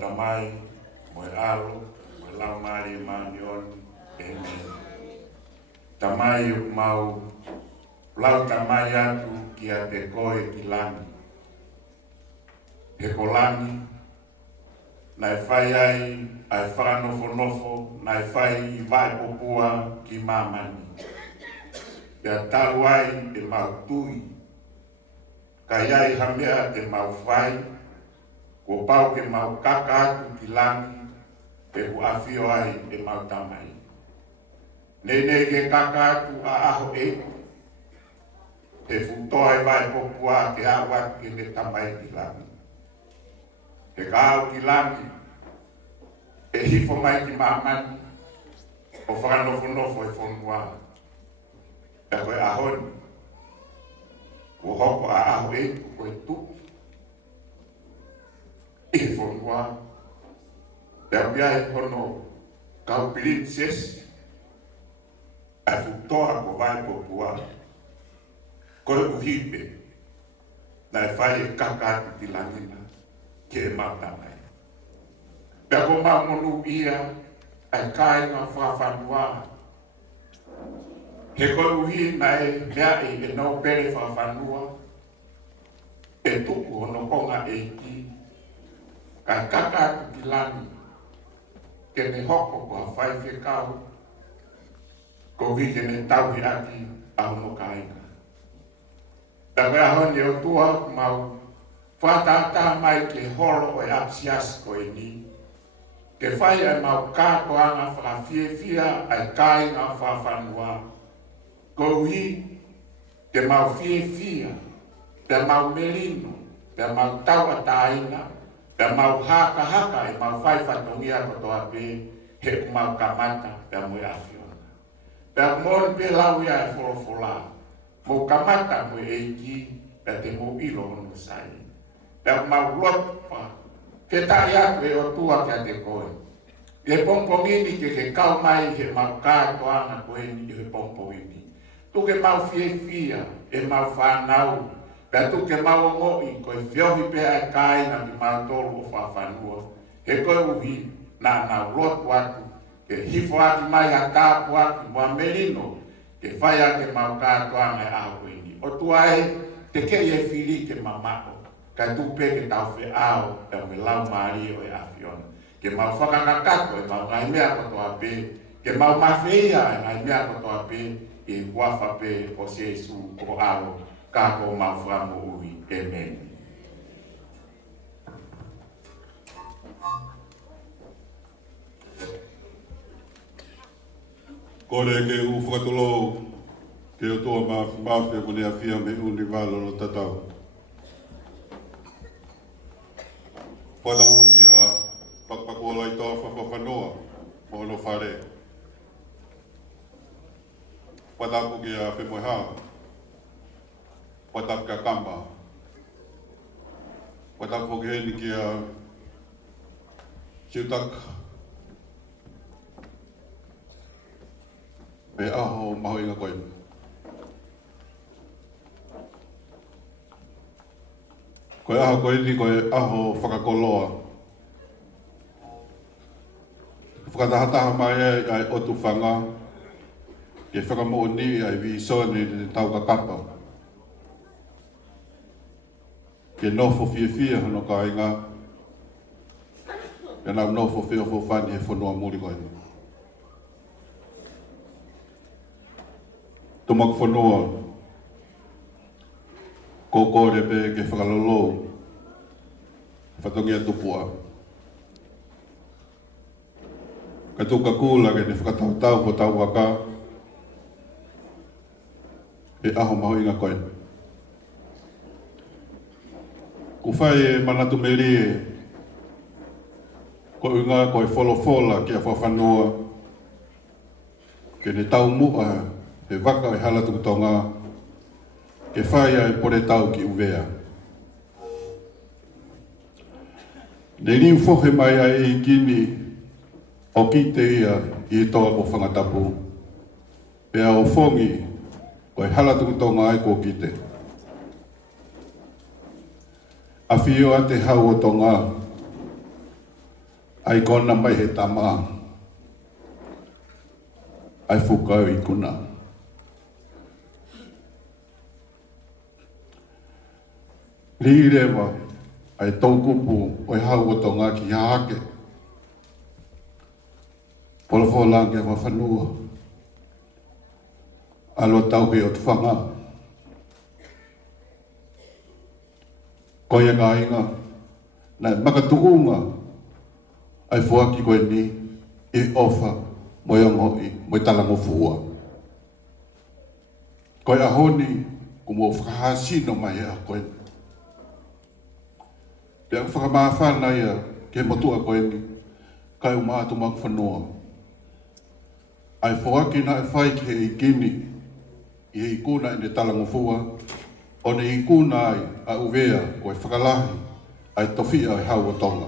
tamai, moe alo, moe lau mari manion, amen. Tamai o mau, lau tamai atu ki a te koe ki langi. He ko langi, nai whai ai whanofo, nai whai i vai popua ki mamani. Pea taru ai e mau tui, ka iai hamea te mau whai, ko pau ke mau kaka atu ki langi, e ku awhio ai e mau tamai. Nei ke kaka atu a aho e, e futoa e vai popua ke awa ke ne tamai ki langi. He kāo ki langi, e hifo mai ki mamani, o whakanofo e whonua. E koe ahoni, ko hoko a aho e tu koe tuku. E whonua, e apia e hono kau princess, e futoa ko vai popua. Koe uhipe, na e whai e kakati ki langina, ke e matamai. Pea ko mamonu ia, ai kai ngā whawhanua. He koe uhi na e mea e nau pere whawhanua, e tuku hono konga e ki, kai kakati ki langi, ke ne hoko ko a whai whekau, ko hike ne tauhi aki a hono kainga. Tawe ahoni o tua mau whatata mai ke horo o e apsias ko e ni. Ke whai ai mau kāto anga whakawhiewhia ai kai ngā whawhanua. Ko hui te mau whiewhia, te mau merino, te mau taua tāina, te mau haka e mau whai whatongia ko toa pē, he mau kamata te mui awhiona. Pea mōni pē lau ia e wholofola. Mo kamata mo eiki pe te mo ilo no sai. Pe mau lopa ke tai atu e o tua ke te koe. E pompongini ke kau mai he mau kāto ana koe ni he pompongini. Tu ke mau whiewhia e mau whanau. Pe tu ke mau ngoi koe whiohi pe ai kai na ki mau tolu o whawhanua. He koe uhi na lotu atu. Ke hifo ati mai a kāpu atu mua merino. Ke whai ake mau kātoa mai aho ini. O tuai te kei e whiri ke mamako. Ka tupe ke tau whi ao e me lau maari o e awhiona. Ke mau whakakakato e mau ngai mea kotoa pē. Ke mau mawhia e ngai mea kotoa pē. E huafa pē o Jesu o ao. Kako mau whamu ui. Amen. Kore ke u whakatolo ke o toa mawhia mune a whia me uni walo no tatau. Whatamu ki a pakpakola i toa whawhanoa mo no whare. Whatamu ki a whemoeha. Whatamu ka kamba. Whatamu ki heni ki a siutaka. Me aho maho inga koe. Koe aho koe ni koe aho whakakoloa. Whakatahataha mai ai otu whanga. Ke whakamoo ni ai vi sone ni tau ka kapa. Ke nofo whiewhia hono ka inga. Ke nau nofo whio whani he whanua muri koe. Tumak whanua, kōkore pē ke whakalolo, whatongia tupua. Ka tuka kūla ke ne whakatau po tau waka, e aho maho inga koe. Ku whai e manatu me rie, ko inga koe wholofola ki a whawhanua, ke ne tau mua, e waka e hala tukutonga, ke whaia e pore tau ki uvea. Ne riu whohe mai a e kini o kite ia i toa ko whangatapu. Pea o whongi o e hala tukutonga ai ko kite. A whio a te hau o tonga, ai kona mai he tama ai fukau I kuna. Li rewa ai tau kupu o hau o tonga ki hake. Pola fōlange wa whanua. Alo tau he o tuwhanga. Koia ngā inga, nai makatuunga ai fuaki koe ni I ofa moi angoi, moi talango fua. Koe ahoni, kumo whakahasino mai a koe ni. Pea whakamawhana ia ke motua koe ni, kai umātu maku whanua. Ai fuaki na e whai ke I kini, I ikuna I ne talango fua, o ne ikuna ai a uvea koe whakalahi, ai tofia ai hau o tonga.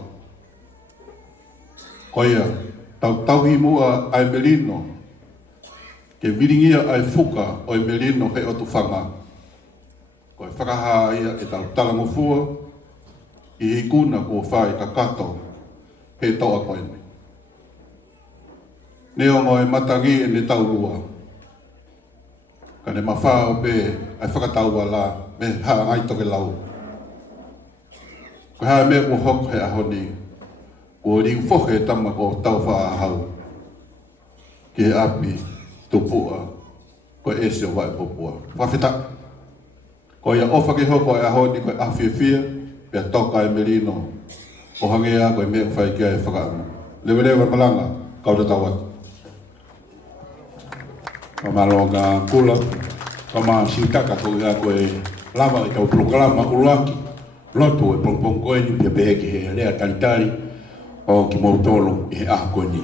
Koia, tauhi mua ai Melino, ke viringia ai fuka o I Melino he o tufanga. Koe whakaha ia e tau talango fua, I ikuna kua whai ka kato, he toa koe ni. Neongo e matangi e ne taurua. Ka ne mawhao pe ai whakataua la, me haa ngai toke lau. Ko hae me ua hok he ahoni, ua ringu whoke e tama ko tau wha ahau. Ki he api, tupua, ko ese o wai popua. Whawhita. Ko ia ofa ke hoko e ahoni ko e awhiawhia, pia toka e Melino. O hangea ko e mea whai kia e whakaamu. Lewe malanga, kauta tawat. Kamaloga kula, kama sitaka ko ia ko e lava I tau programa ulaki. Loto e pongpong koe ni pia pehe ki he lea talitari o ki mautolo I he aha koe ni.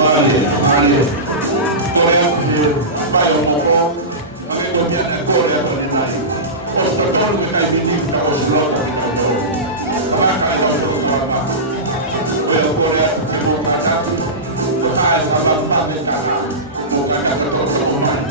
Vale. Koe aku he whai o moko, mange ko mea e kore ako ni nai. O protolu me kai minifta o slota ni kai tō. Waka I tau kama. Koe o kore aku he mo kakaku, ko hae kama mpame taha, mo kakaka tō o mai.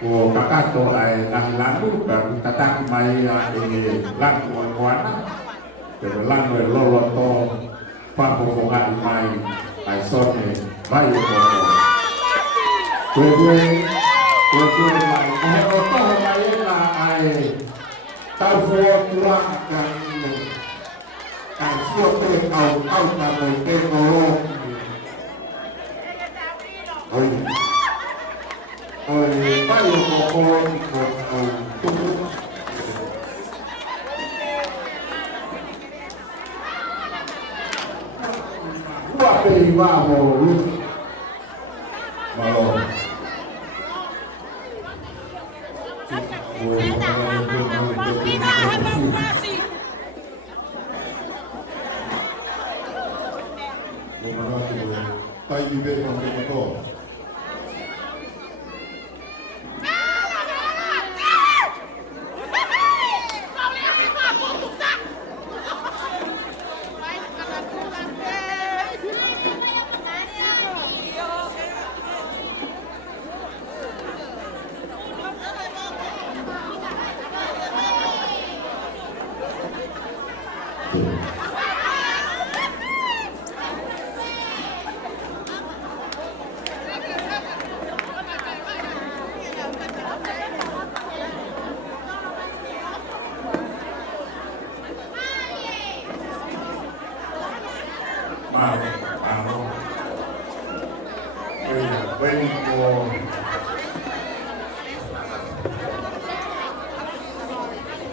Ko kakato ay nahilangu kan tatang mai lan kuana pero lan lolo to pa ko ngai mai ai sone vai ko kue mai ko to mai la ai tau fuo tua kan ai fuo te au ta mai te ko vai ko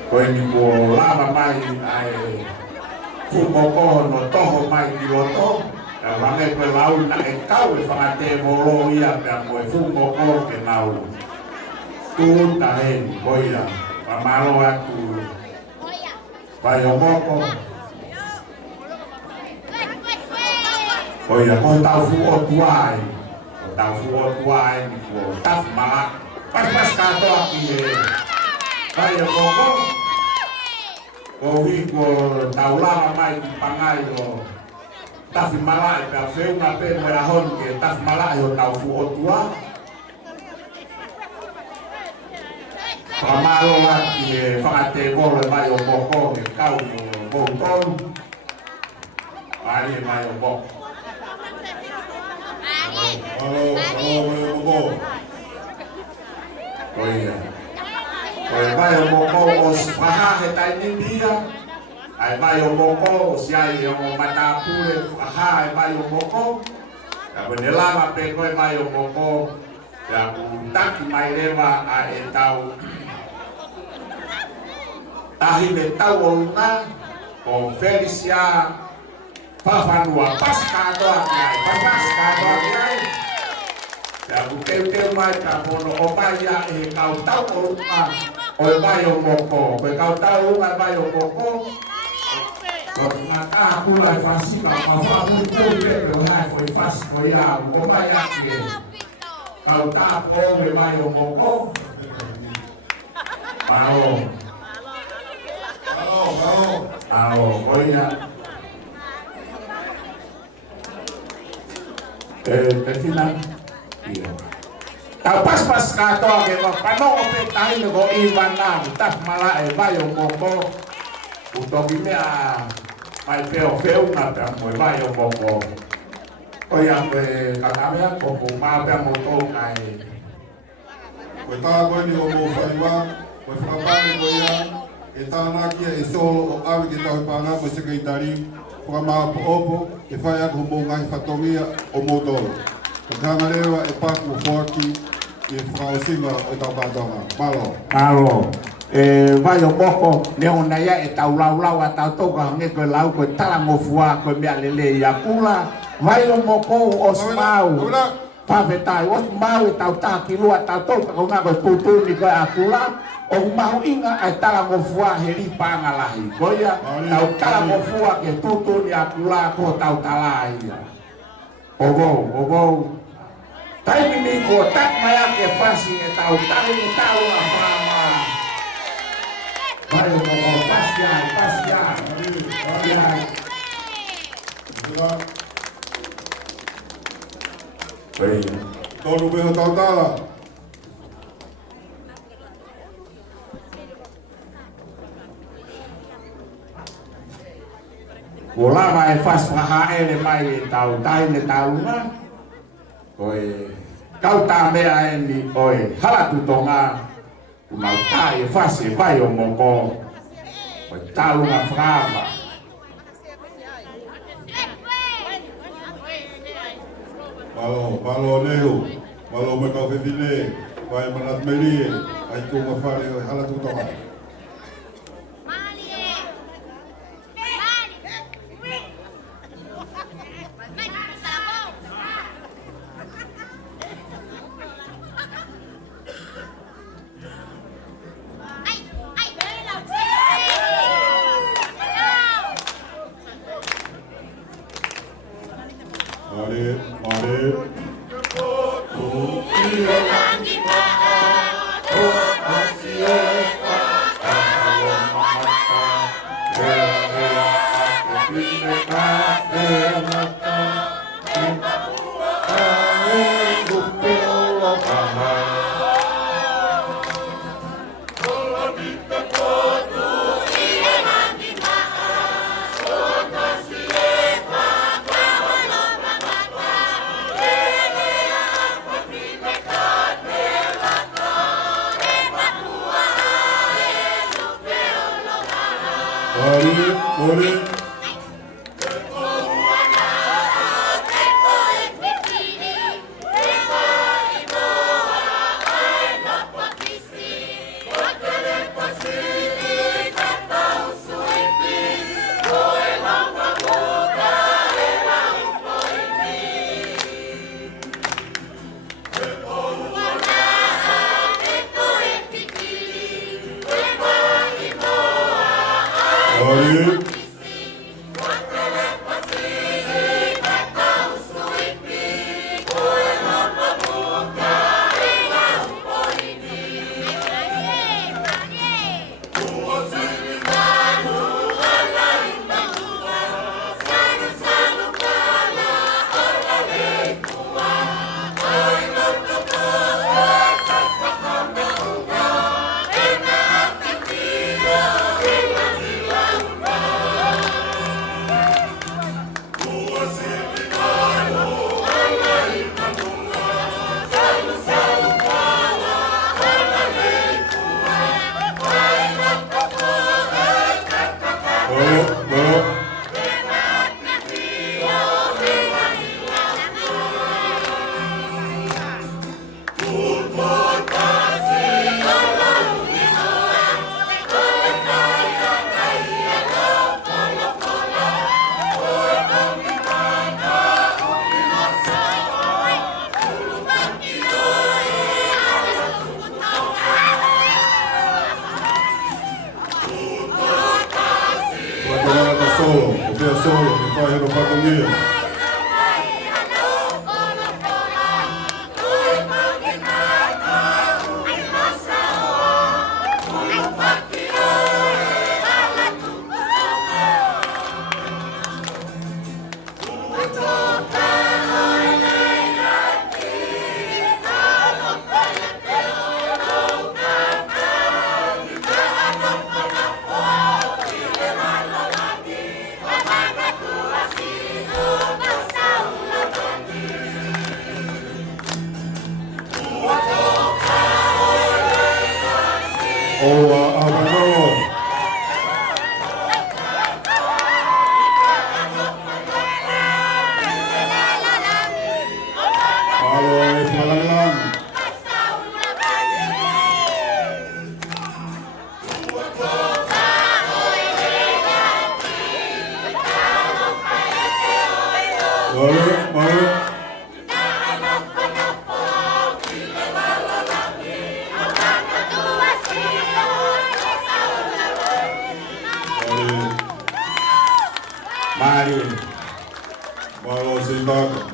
When you lava mai ai fumo no toho mai di loto vange pe lau na e kau e whangate volo ia pe a koe fumo ko ke nau tu tahen koia pamalo atu vai o moko koia ko tau fu o tuai ni ko taf malak pas kato aki vai o moko ko hi ko taulama mai ki pangai o tafi malai pe feu na pe mera hon ke tafi malai o tau fu o tua pamalo la ki fangate bolo mai o boko ke kau no bonton ali mai o boko vai o boko os paha he tai dia ai vai o boko si ai o matapure aha ai vai o boko ka benelama pe koi vai o boko ya utaki mai leva a e tau tahi me tau o luna o Felicia Pafanua paskado ai paskado ai ya bukeu mai ka mono o baya e kau tau o luna o vai o boko pe kau tau luna vai o boko maka aku lai fasi ka fa mu ko pe lai foi fasi ko ya ko mai ake kau ta po me vai o boko Ao, oia. Final. Tau pas kato ke pano pe tai le go Ivana, taf mala e vai o boko. Utobi me a mai feo na ta mo vai o boko. Oia pe kakamea ko ma pe mo to kai. Ko ta ko ni o mo faiwa, ko fa pa ni ko ya. E tāna kia e solo o awi ki tau pānga mo sekreitari kwa maa po opo e whai aku mō ngai whatongia o mō toro. Ka kanga lewa e paku o forki e whakaosinga o tau pātonga. Malo. Vai o boko ne ona ia e tau lau a tau toka nge koe lau koe talango fua koe mea lele ia pula. Vai o moko o smau. Pawhetai o smau e tau tāki lua tau toka ko ngā koe pūtūni koe a pula. O mahu inga ai talango fua he ripanga lahi. Koia tau talango fua ke tūtūni a pula ko tau talai ia. Taimi ni ko tak maya ke fasi e tau tahi ni tau a whama. Vai o moko, pasiai. Oi. Tonu peho tautala. Ko lava e fas whahae le mai e tau tai le taunga. Oi, kau tā mea e ni oi, halatu tonga. Unau tā e fas e vai o moko. Oi, taunga whāma. Malo leo. Malo me kau whewhine. Vai manat meri. Ai kunga whare o halatu tonga.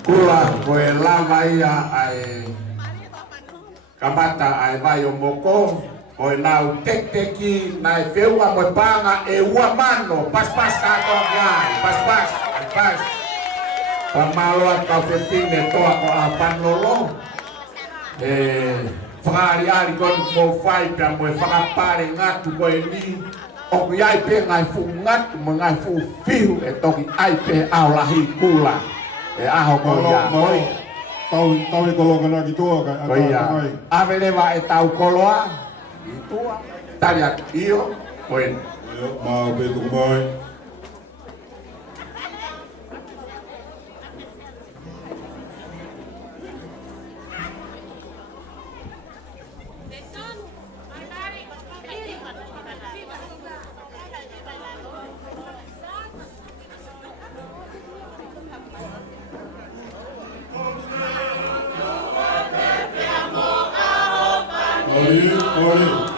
Kula koe lava ia ai kamata ai vai o moko Oi nau tek ki nai feu a mo panga e ua mano pas ka to ai pas pamalo ka fefine to ko a panlolo fari ari kon mo fai pe mo fa pare ngatu ko ni o ku ai pe ngai fu ngat mo ngai fu fiu e to ki ai pe au la hi kula e aho ko ya tau e kolongana ki toa ka ko ya avele va e tau koloa itua talia io bueno ma be tu mai Oi.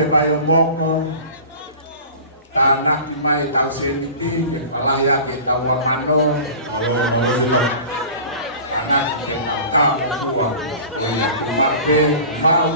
ke vai momo tanah mai tau seniti ke kalaya ke kawa mano anak ke kamu tua ke mau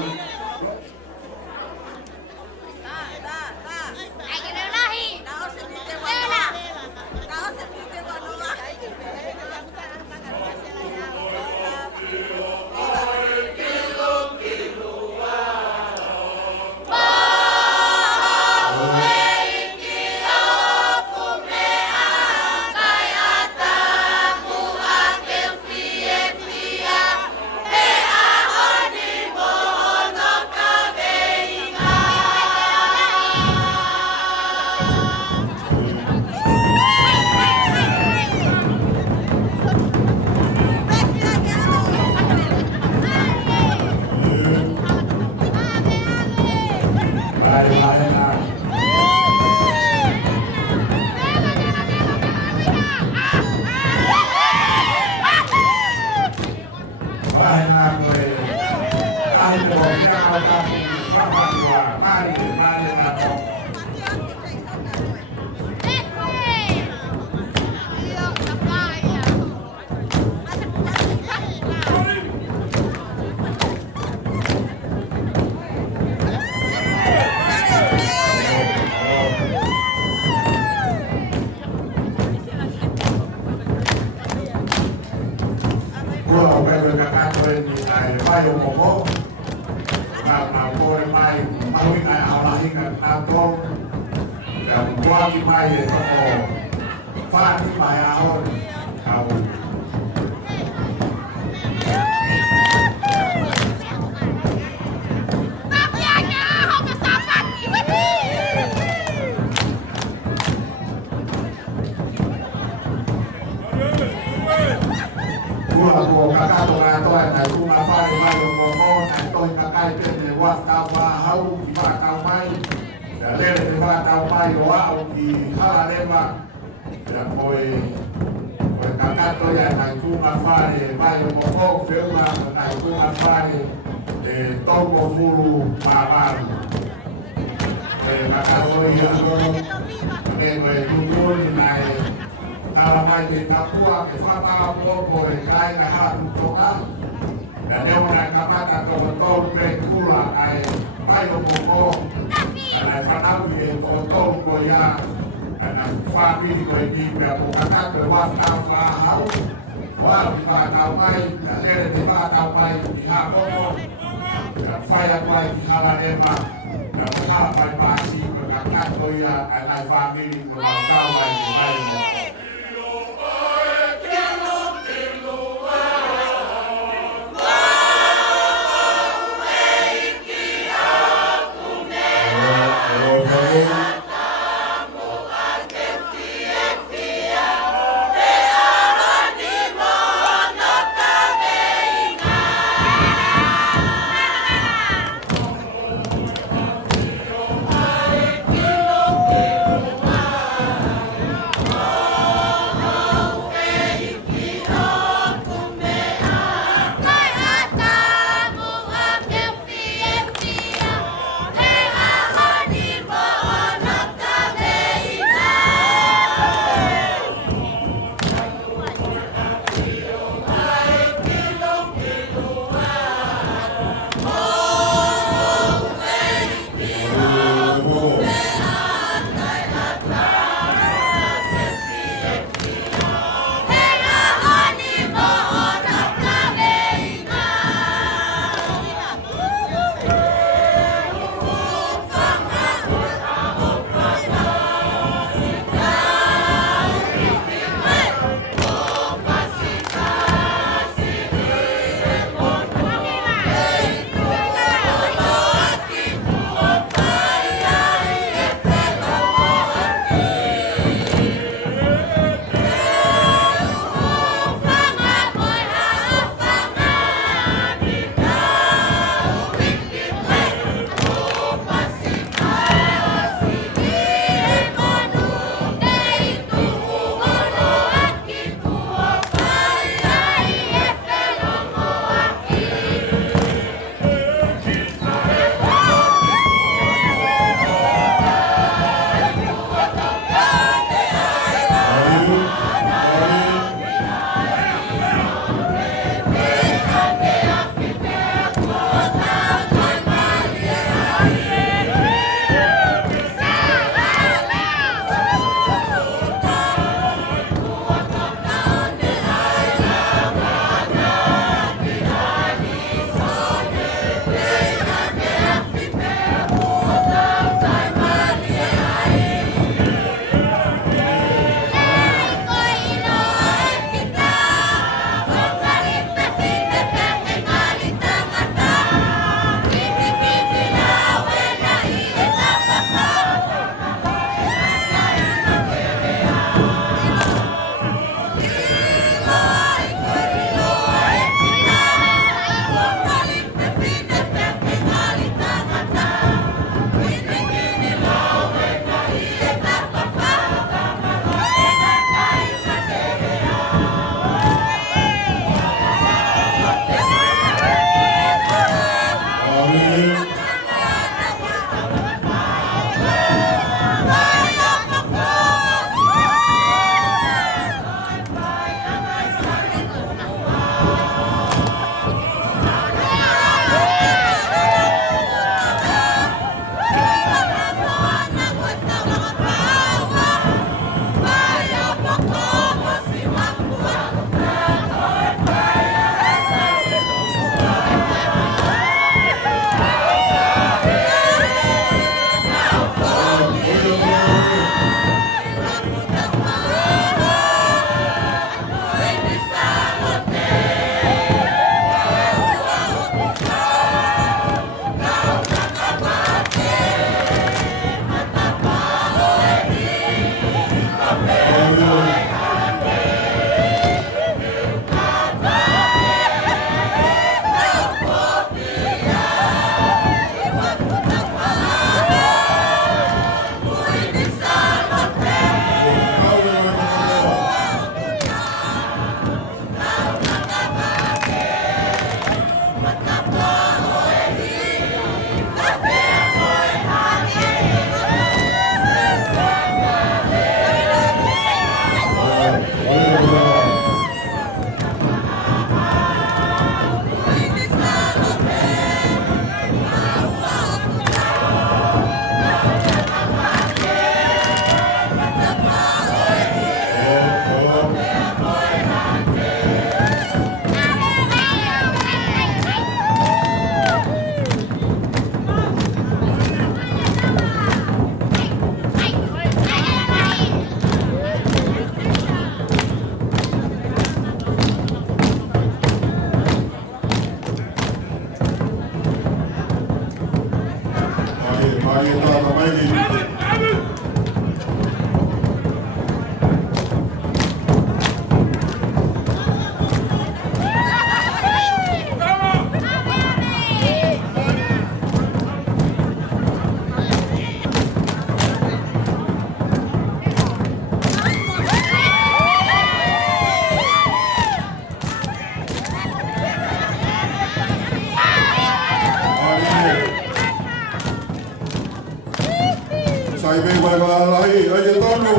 Sai vei vai lá aí, aí Antônio.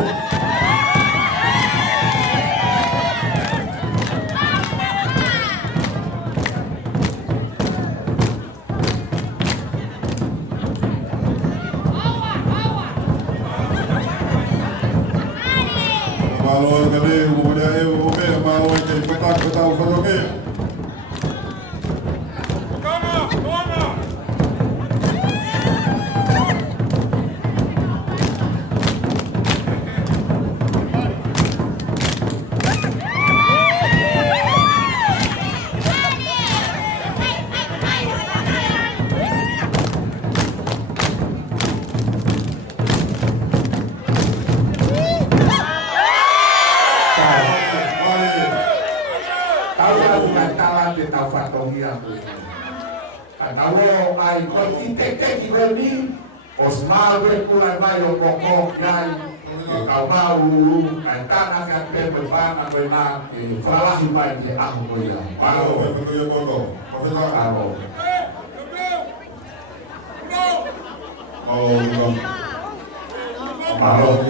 Malo kali, kemudian malo ini kata fotonya. Katawo ay kontite kibeni osmawe kulay mayo pokok nai kau kantana kan pembang abena falahi mai di aku ya palo palo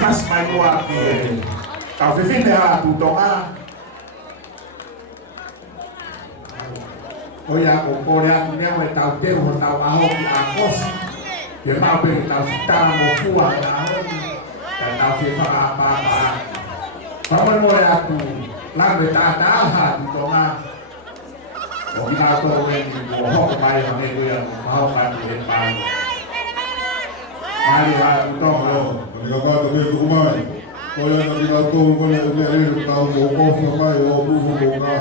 pas mai kuat ni. Kau fifin dah tutonga. Oya okoya punya we tau ter ho tau aho ki akos. Dia mau be tau sita mo kuwa na aho. Dan tau fi pa apa. Kamu mau aku Lang betatahan ito nga. O ginagawa rin yung buhok tayo ng ito yan. Mahok at ulipan. Malihan ito. Nagkakata kayo kumain. Kaya nagkakatong ko na rin tao mo ko sa kayo o buho mo ka.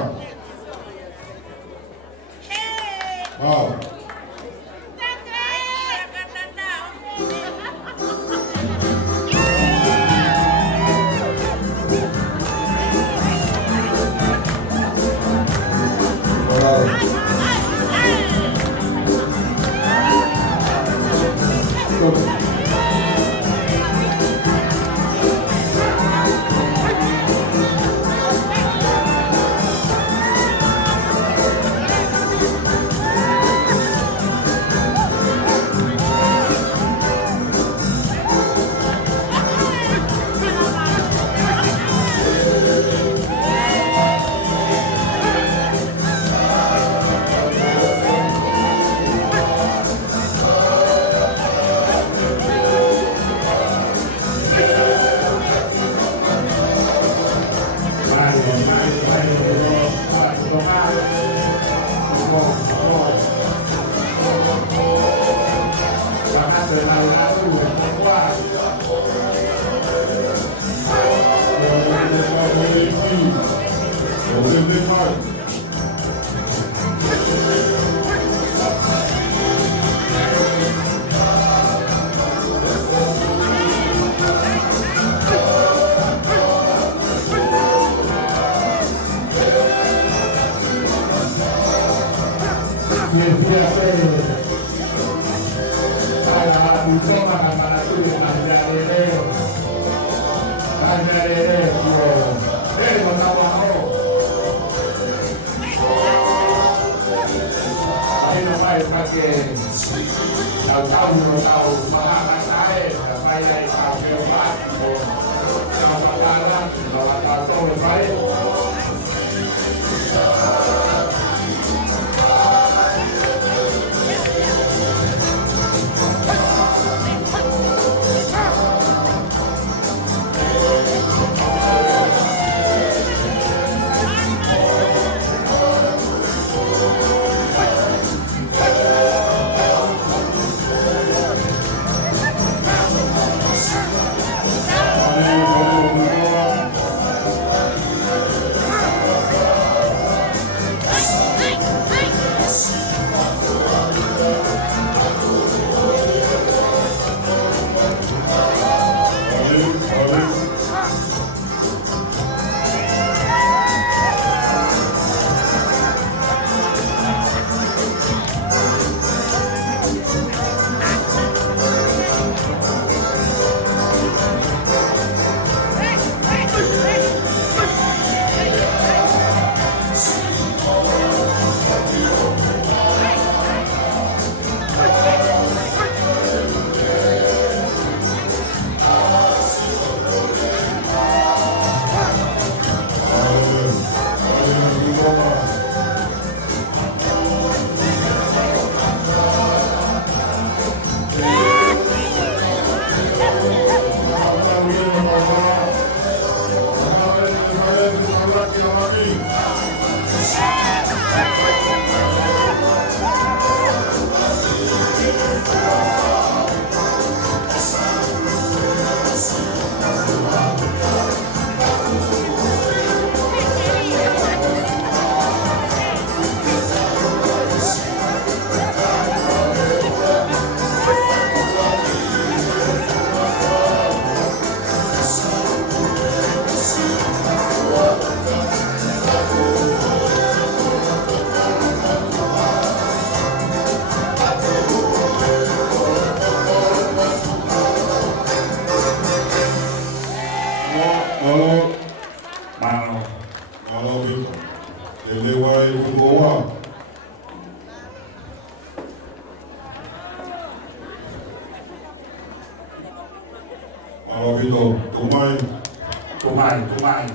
Kumai.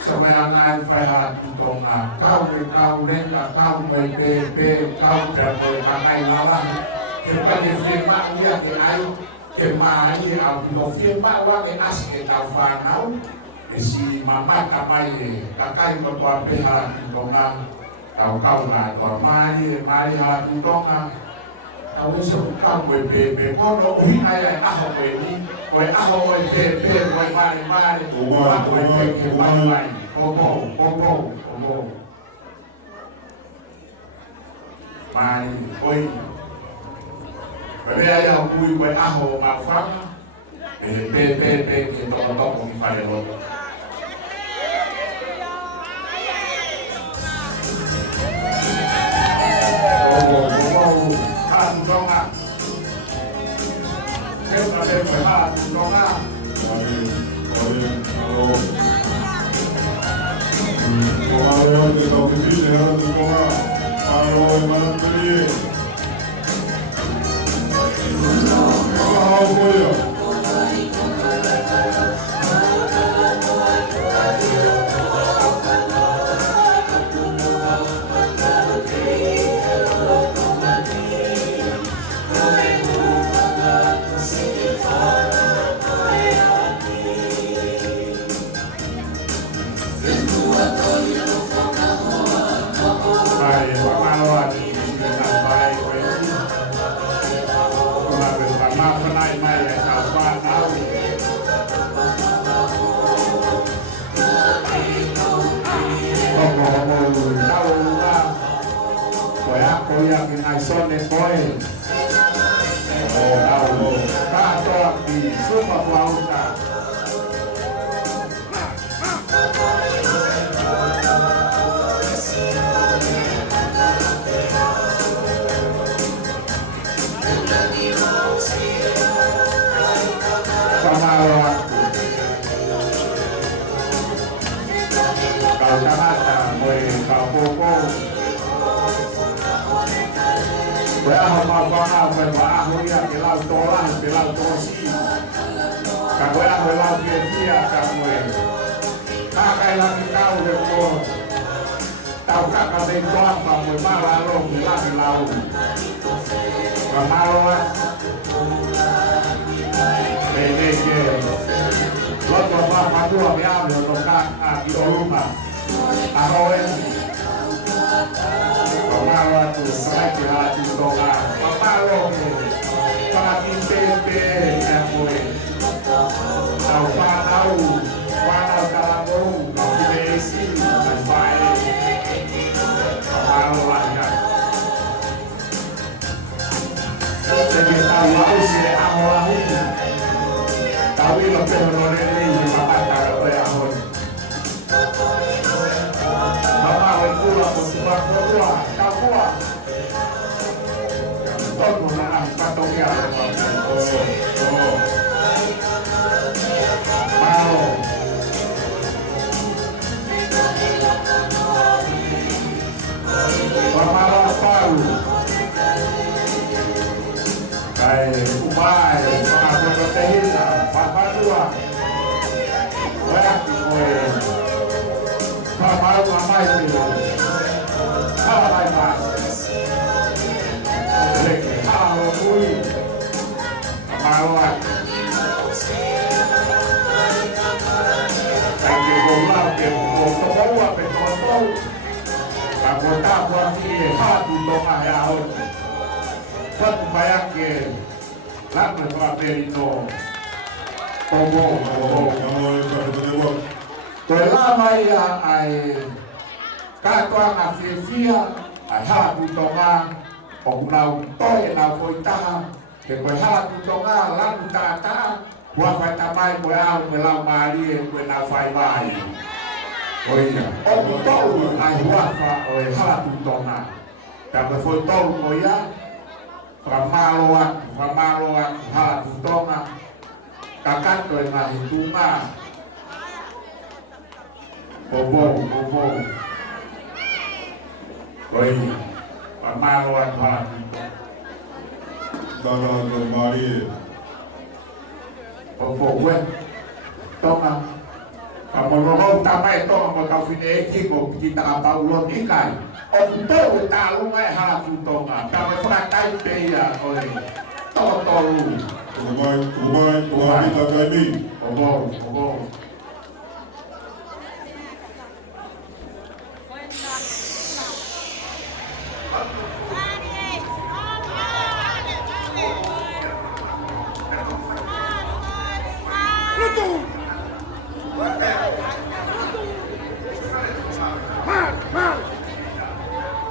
Sebenarnya saya untuk kau mereka kau PP kau terpakai lawan seperti firman dia di air ke mai au no fie ma wa ke as ke tau whanau e si mama ka mai e kakai ko tua peha ki tonga au kau ngā tua mai hala ki tonga au eso kau pe kono uhi ai ai aho koe ni koe aho koe pe koe mare koe pe ke mai obo mai oi Pere ai au kui koe aho o mawhanga pe ke toko ki whare roto Hatu tonga Keuka te koe hatu tonga Kumai, Tagaimi. Ogo.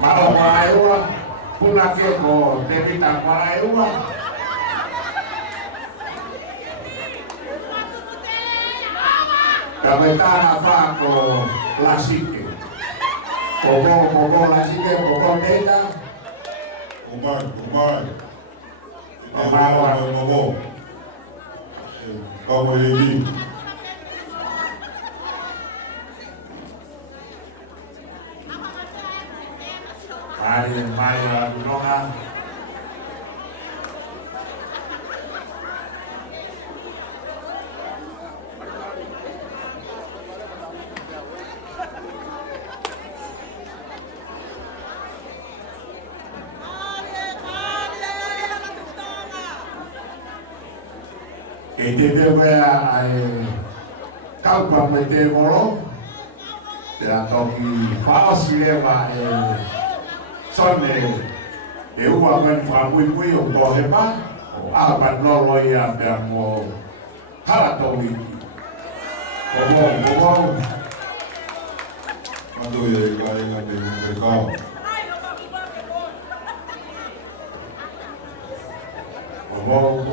Mau Malaua, puna ke ko Devita Malaua. Kabetana fa ko Lasike. Kogo Lasike, kogo Deda. Kumai. Malawa. Kamu ini. Mai Nona. Que te veo a Kaupa me te moro. Te la toki fácil va son e ua men fa muy o bohema o aba no ia pe mo para toki. Como Mando ye kaya na de mercado. Como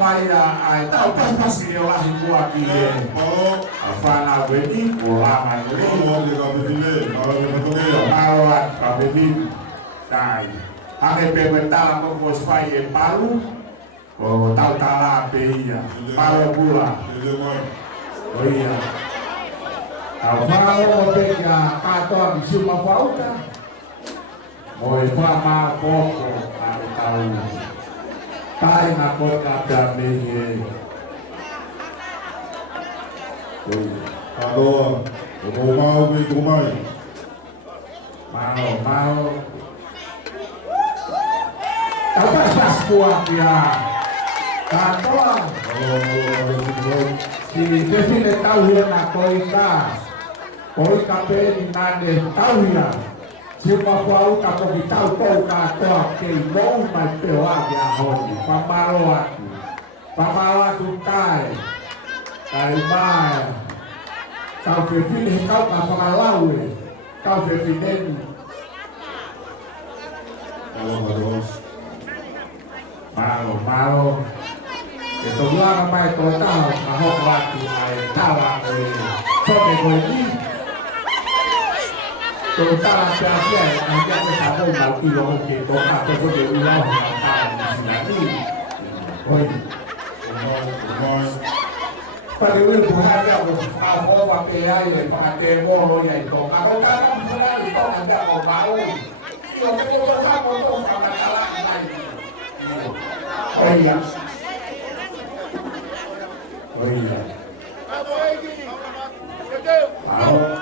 Maria ai tau pas ni olah buat dia. Afana wedi ulama ni. Awat kabedi dai. Ake pebetala ko bos fai e palu. Oh tau tala beia. Palu pula. Oh iya. Kalau pega kato di suma pauta. Moi fama koko aku tahu. Tai na kota damene. Kalau mau itu mai. Mau. Apa sas kuat ya? Kato. Si define tahu ya na koika. Koika pe ni nade tahu ya. Siapa tahu kamu kita tahu kata kemau macam apa honi, pamawa tukai, kaimai, kau berpilih kau kapalau, kau berpilih. Mau, itu dua ramai total, mahok waktu ay tawang sobe ini. Total aja nanti aku satu mau kilo oke total aku dia ulang nanti oi pada wil bukan aku apa pakai ya pakai bolo ya itu kalau kamu sudah itu ada mau bau itu kamu tuh sama salah lagi oh iya mau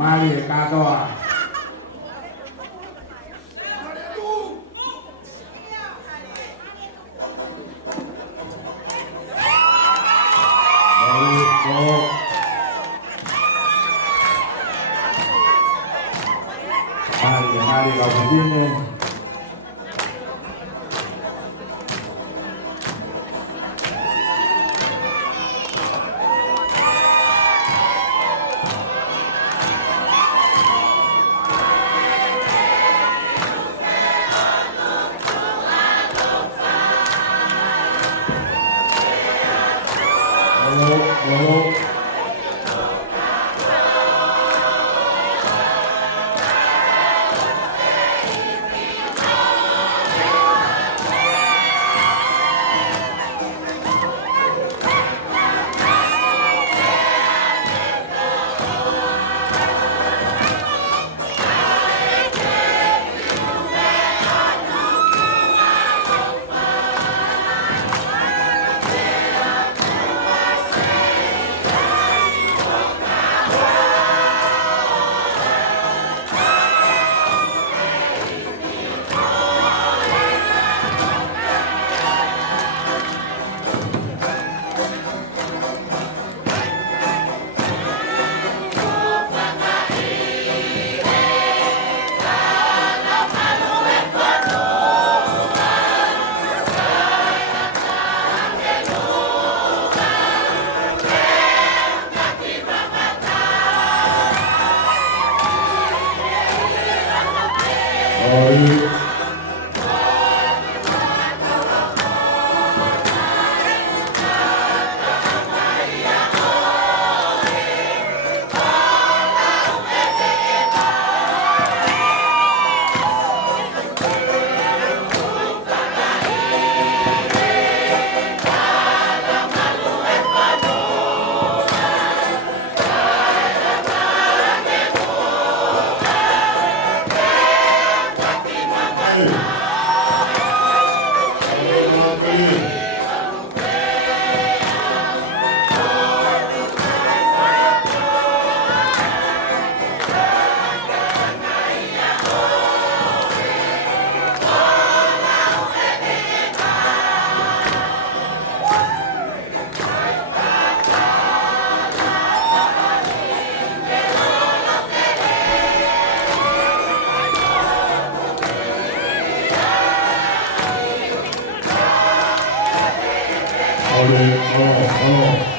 Mari, kado. Mari kau begini. Hãy subscribe cho kênh Ghiền Mì Gõ để không bỏ lỡ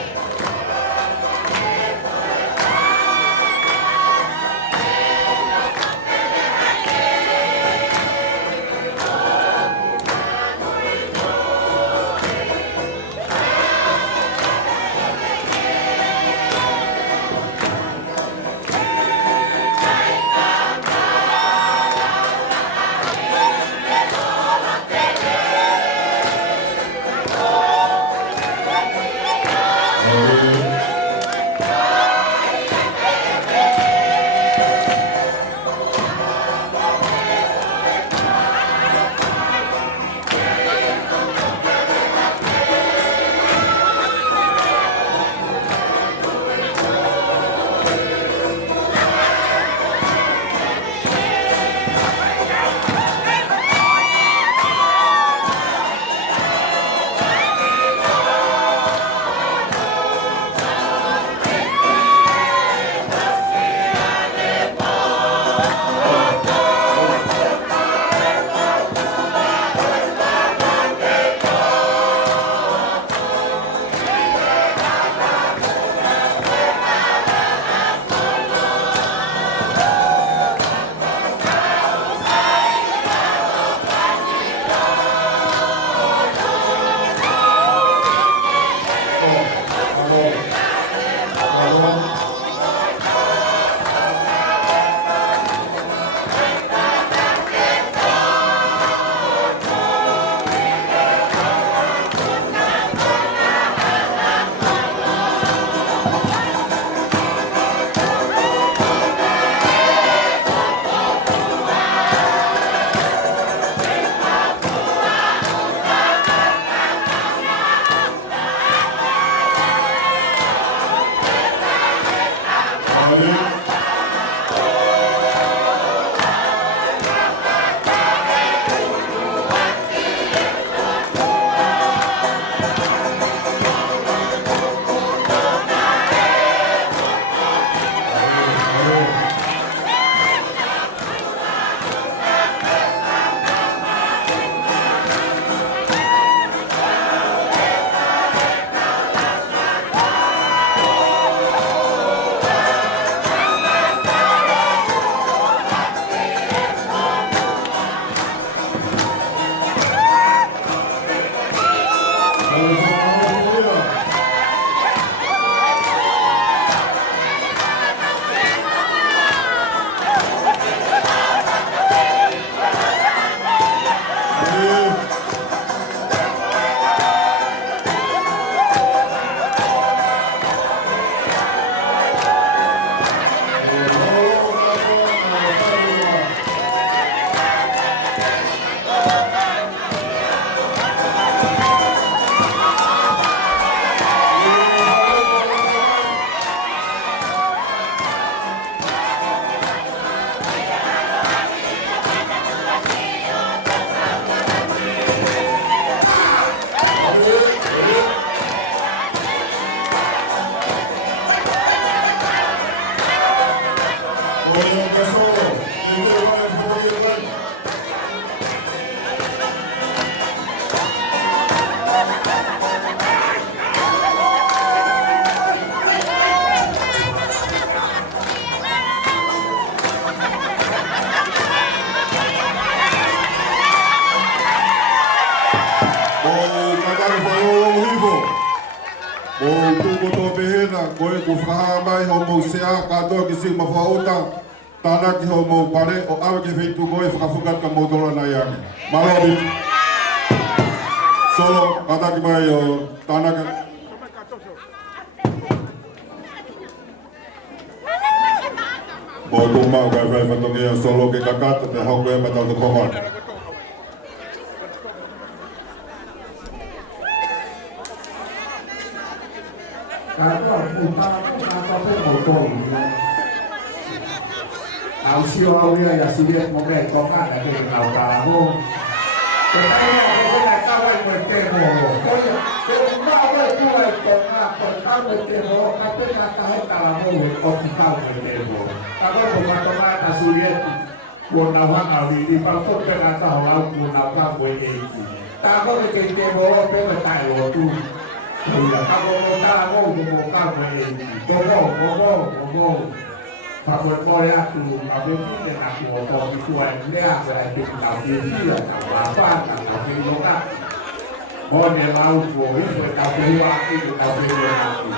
koto pehena, koe ku whakaha mai ho mou sea, katoa ki sima whauta, tāna ki ho mou pare, o awe ke wheitu koe whakawhukat ka mou tola na iangi. Malobi. Solo, kataki mai o tāna ka... Mo kumau kai whai whatongi a solo ke kakata te hau koe matau te kohona. Kalau kita apa potong, ausio awia ya sudah momen tokat dari kau tahu. Tetapi kita tahu yang bertemu, kalau kita tahu yang tokat, kalau bertemu, tapi kata kalau mau kita bertemu. Kalau bukan tokat asuliet, gunawan awi di pasok berkata orang gunawan bertemu. Kalau bertemu, berkata itu. Ako mo tago mo kago bobo favor poi a tu a vedere a tu o to tu a lea a tu a vedere a fatta a vedereone l'auto e a vedere a vedere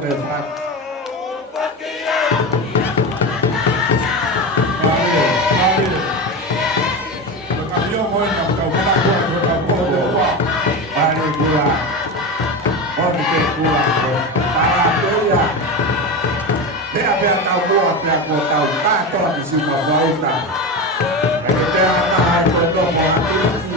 de fat. Mari gula. Oni ke gula. Para dia. Dia tahu buat dia tahu kantor di sini bauta. Dia tahu betul mau hati.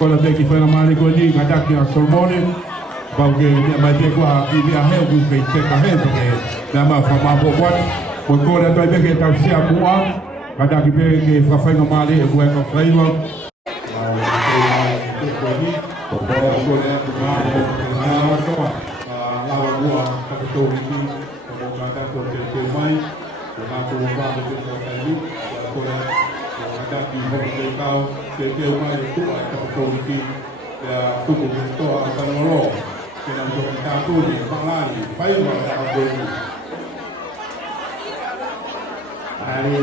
Quando tem que foi na mali com ele, cada que a sormone, porque mas tem que a vivia rei do que tem que rei porque na ma fama boa, porque quando tem que estar se a cada que foi na mali é com a freio. betul ini kalau kata kau mai dengan perubahan betul tadi kalau ada di bawah kau mai itu ada betul ini ya kubu itu akan nolong dengan kita tu ni malai baik mana ada ini hari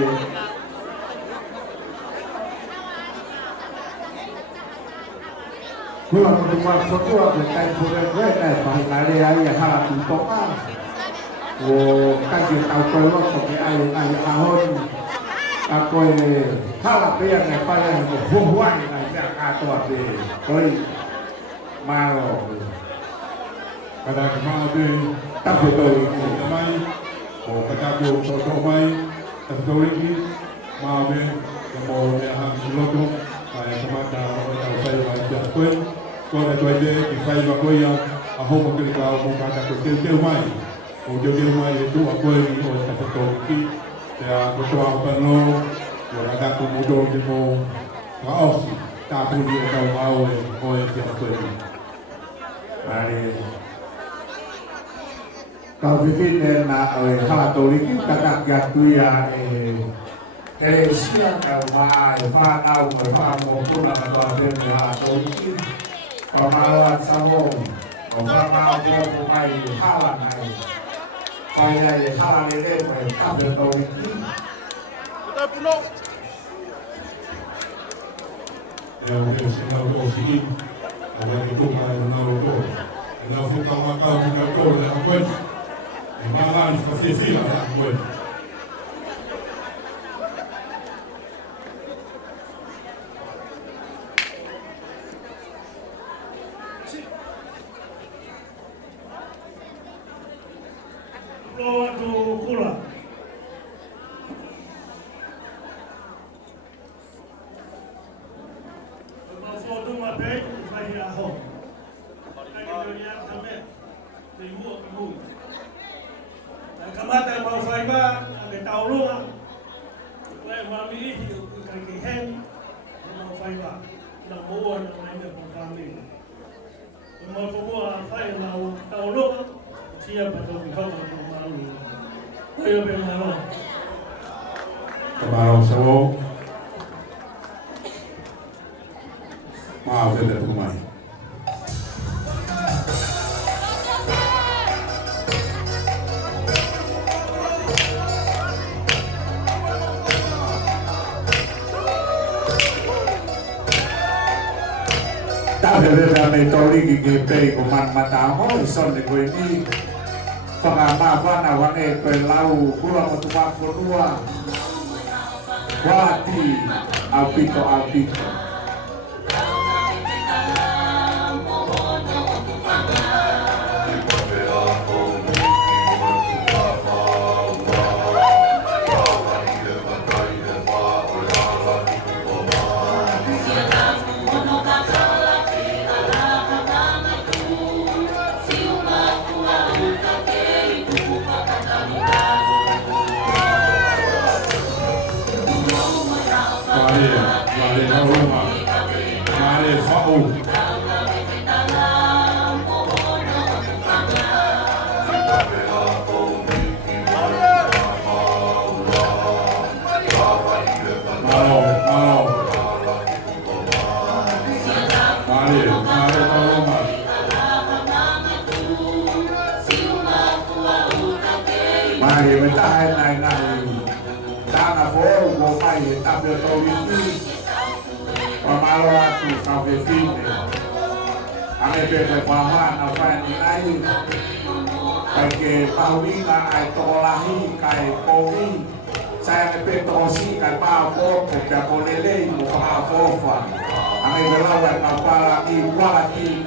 gua untuk semua berkait dengan gue hari raya halal untuk wo kaji tahu kalau pakai air tahun aku halal yang apa yang buah yang atau apa koi malo pada kemarin tapi tu mai kata tu mai tapi ini mau mau yang lotu saya semata tahu saya macam pun kalau ada di saya bawa yang aku mungkin kalau mau kata tu mai Ujung mai itu aku ini orang tertentu ya ketua penuh orang ada kemudian di mau ngawas tapi dia tahu mau yang siapa ini hari kau fikir nak Katolik kakak jatuh ya Malaysia kau mai faham maupun atau ada Katolik pemaluan samong pemaluan mai halan hai Kaya ya halan ini mai Katolik kita pulau ya mungkin selalu sini ada itu mai menaruh na fuka makao kita kau ya aku malah seperti lah aku Kamata mau faiba ada taulunga lai mami kaki hen mau faiba na muan na mai ko kami mau semua fai mau taulunga siapa tu kau malu kau bermalu kemarau sawo maaf tidak kumai Tapi bila metode GP kuman mata mo ison de ko ini pengamapan awang pelau pulang untuk kedua wati apito Mari mentai nai tanah bol mau mai tapi tahu ini pemalu aku sampai sini ane bebe paman apa yang ini kayak Paulina itu lahi kayak Kowi saya nepetosi kan Papo tidak boleh lagi muka Fofa ane berlawan apa lagi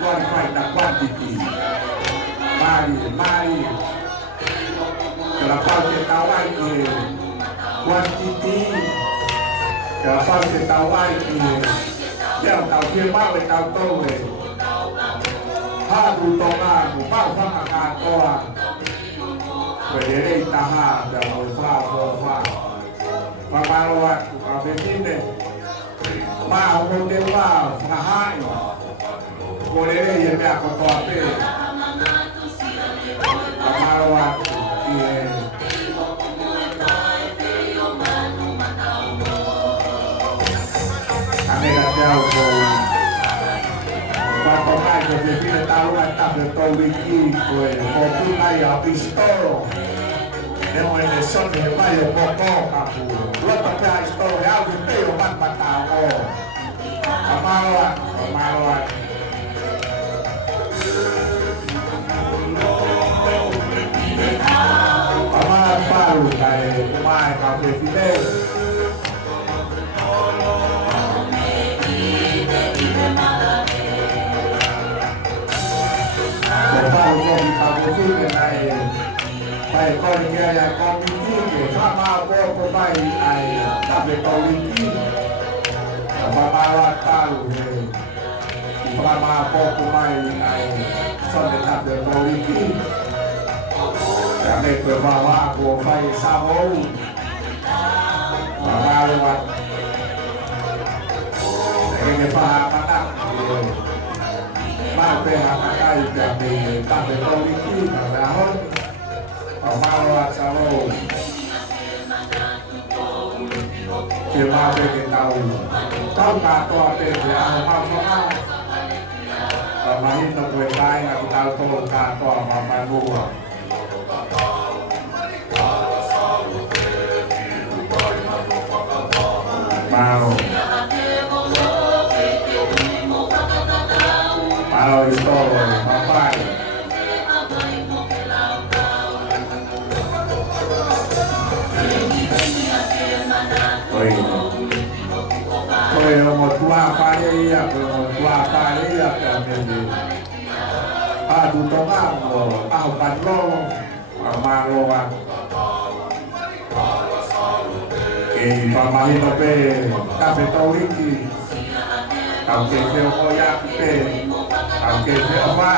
qualify dan quantity mari Kelapa kita lagi quantity kelapa kita lagi yang tahu firman tahu tahu hadu tongan mau makan orang berdiri tahan dan Fofa pemaluan kafe ini mau dewa ngahai boleh ya aku kopi Amaro Amiga Tiago, Papo Mai, que define tal una etapa de todo el equipo, por tu Mayo Pistolo, de un elección de Mayo Poco, Capuro, Lota Pia Pistolo, de algo inteiro, más matado, Amaro, Paulo, que Mai, Café Fidel. Paulo, que Café Fidel,ไปก็เรียกกองมิตี้ข้ามาโบก็ไปไอ้ถ้าเป็นกองมิตี้ข้ามาลาตาลูเลยข้ามาโบก็ไปไอ้ส่วนถ้าเป็นกองมิตี้จะไม่เปิดว่าโบไปซาโม่ข้ามาเลยว่าไอ้เนี่ยพามาตั้งเลยบ้านเป็นหาใกล้จะมีถ้าเป็นกองมิตี้แล้วAmaro Asalo Firma que tahu tahu kato ate dia apa mahin no kue kai na kita tolong kato apa dua Malo itu apa Kalau mau tua apa ya, kalau tua apa ya, kalau aduh tolong, pan lo, malo pamahin ope, kafe tawiki, kau kefe oya pe, kau kefe apa?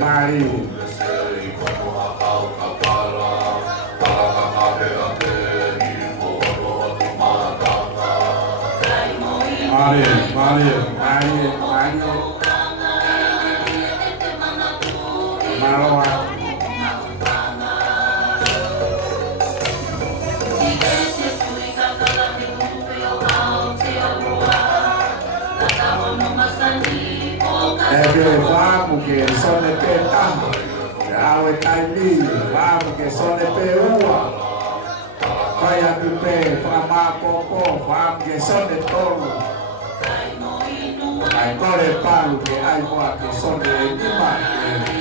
Mari. Vamos que son de petamo, agua taimí, vamos que son de perúa, vaya pipe, fama poco, vamos que son de toro, hay core palo que hay que son de lima,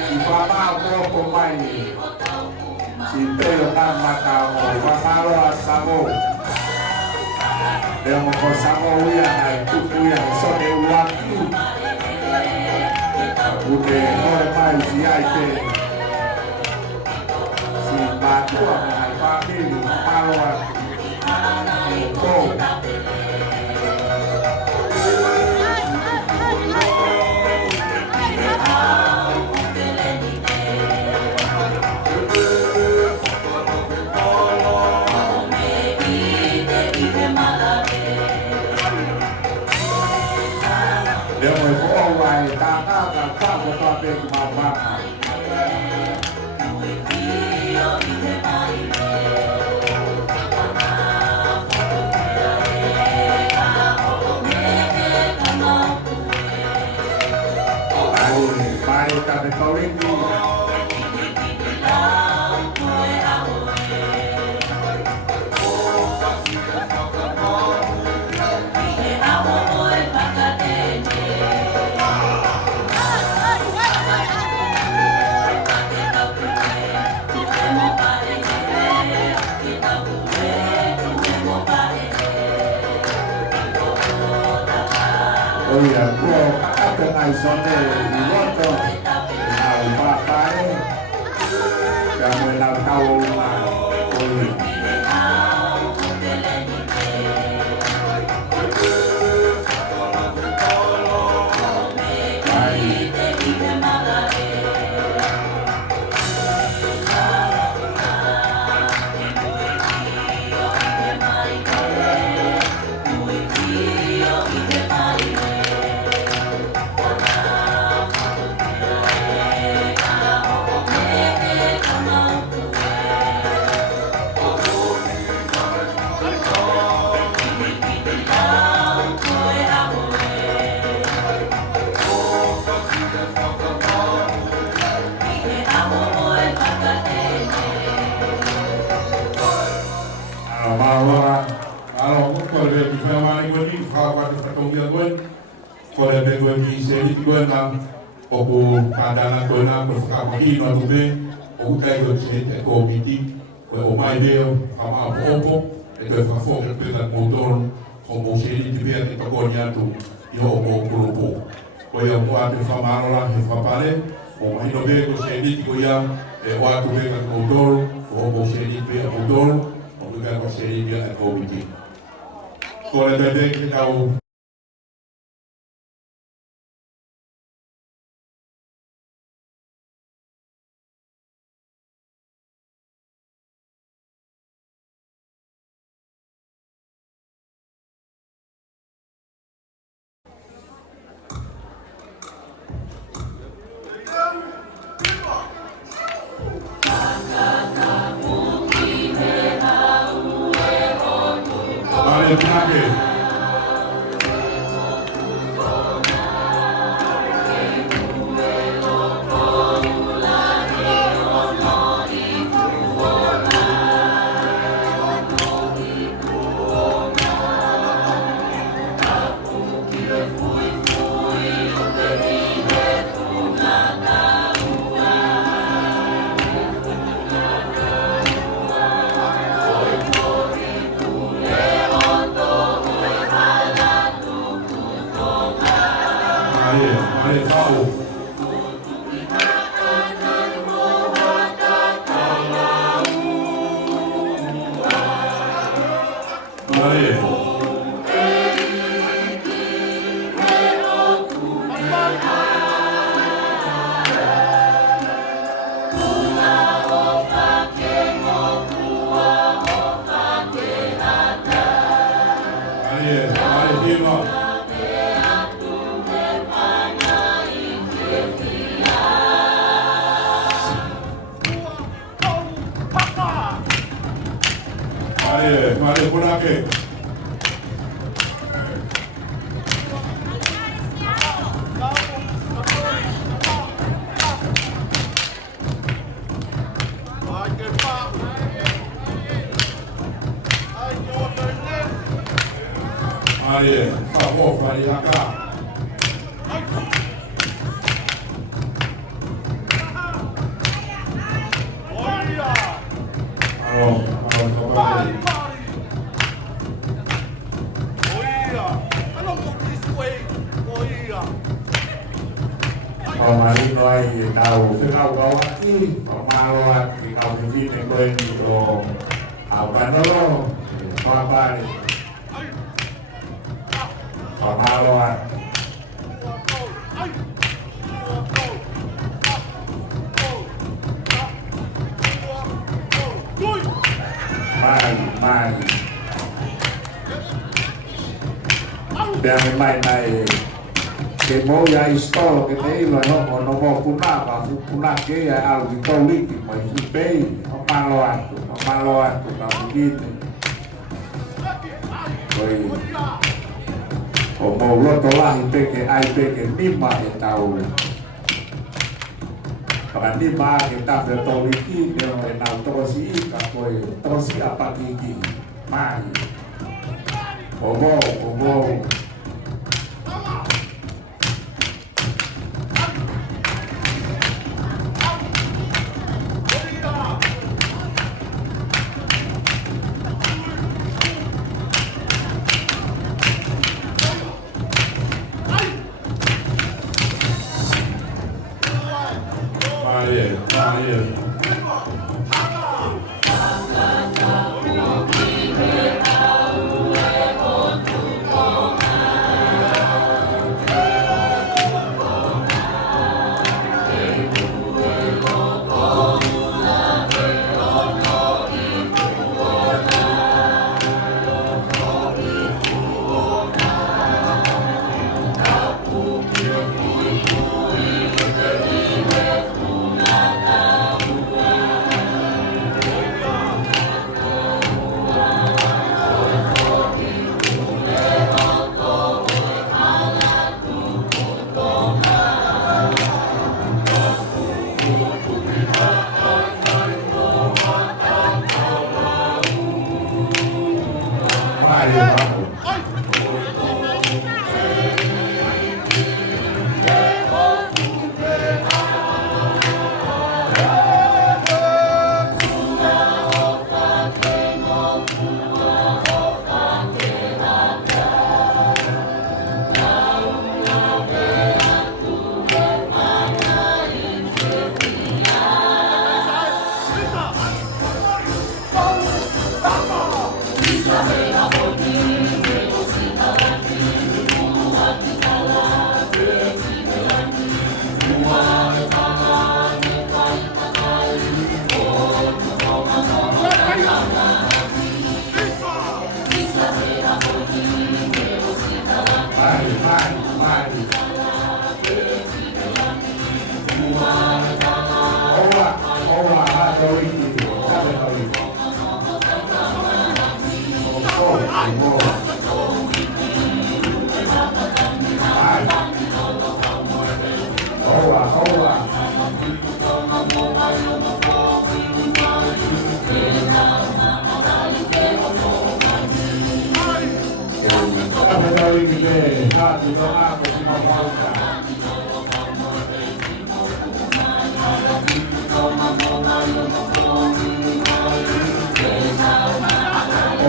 si fama poco más, si pelo más matamos, fama lo asamos, vemos con samoya, hay tucuya, son de huaki. Porque no es más si hay que si batúa con la familia malo todo Oye, acá hay son de voto, al papá, que me la acabo o ku kadana ko na ko ka ki no tu be o kai ko se te ko miti o mai deo ama popo e te fa fo ke pela motor o mo se ni te be te ko nya tu yo mo grupo ko ya mo ate fa marola he fa pale o mai no be ko se ni ko ya e o atu be ka motor o mo se ni be motor o be ka ko se ni be ko miti ko le te ke tau Vale, Pinake. Vale, Pau. Vale. Vale, Pinake. Vale, favor, vale acá. Marino ai tau tengau kau aki malo aki kau ni ni kau ni lo apa nolo apa ni malo mai biar mai nai ke mo ya istolo ke te ilo no mo kuna ke ya al vitoliki mai fipei o malo atu ka begini oi o mo loto lahi peke ai peke nima e tau para nima ke ta vitoliki ke o e nau tosi ka koi tosi apa kiki mai o mo di doa ko si Mawalta.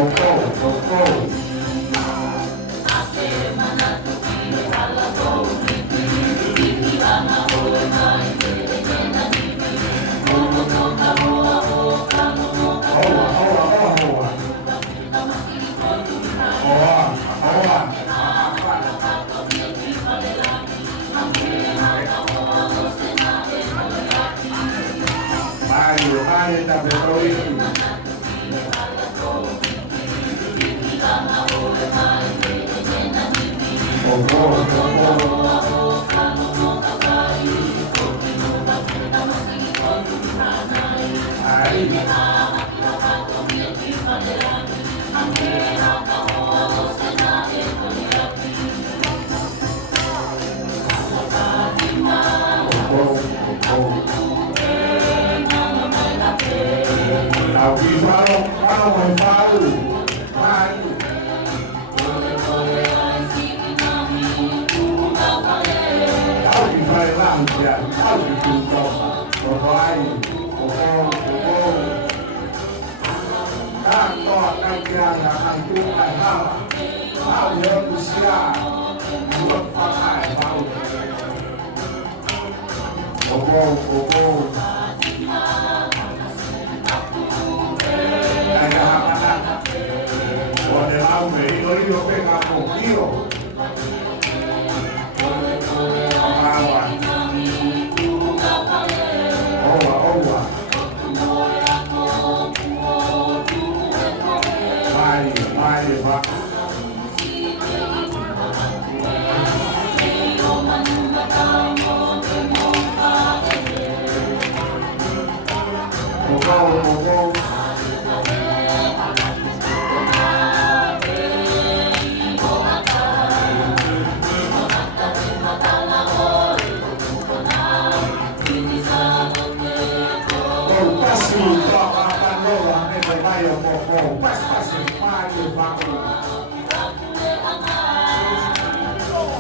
Oko. Mari na betul. Aku faru.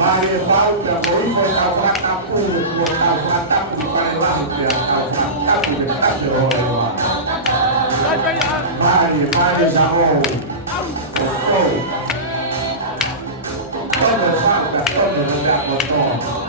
Mari falta por hijo de la frata puro, la frata para el arte, la frata de Mari Sabor. Todo falta, todo lo da por todo.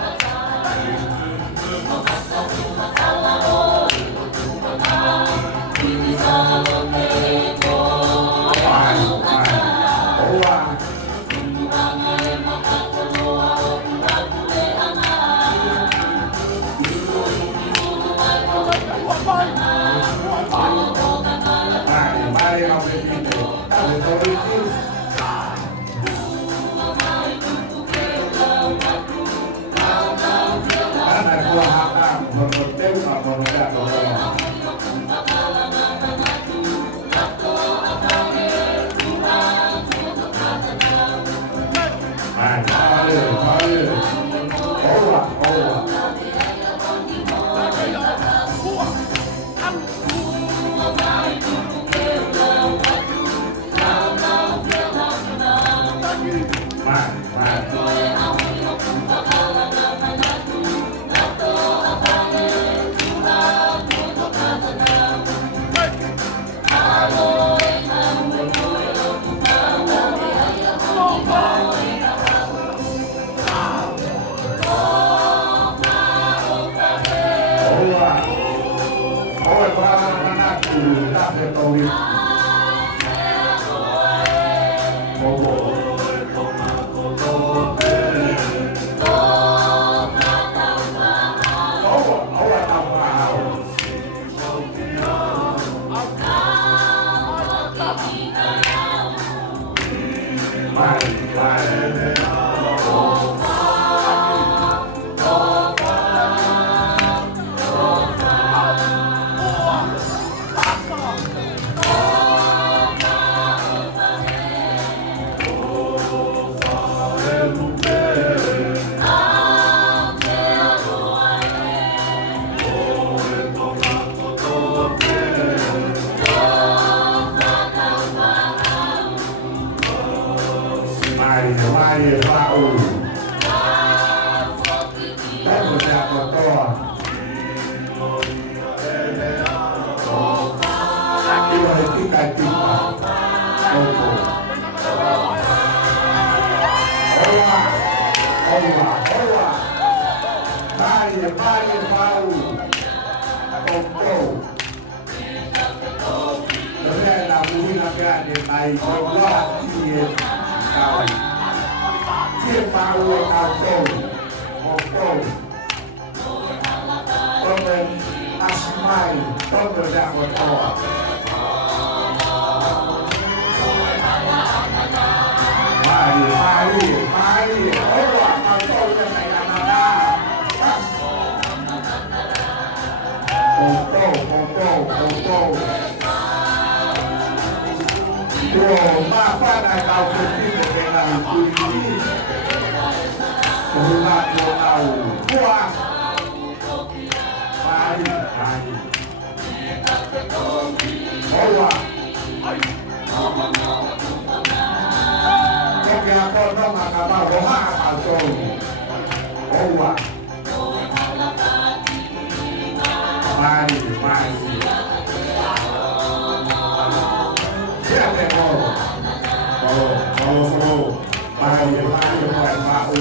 mau. Toko. Rồi là vui là cái điện này có lo thì cao. Thiên mau cao cầu. Toko. Con lên Asimai, con được ra một tòa. Mari, Allah, kau yang naik anak. Kau. Wow, maafkan kau berpikir dengan kuli. Hormat kau, puas. Mari. Allah. Kaya ko no makamaroha ako. Owa. Mari. Siapa mo? Mari mau.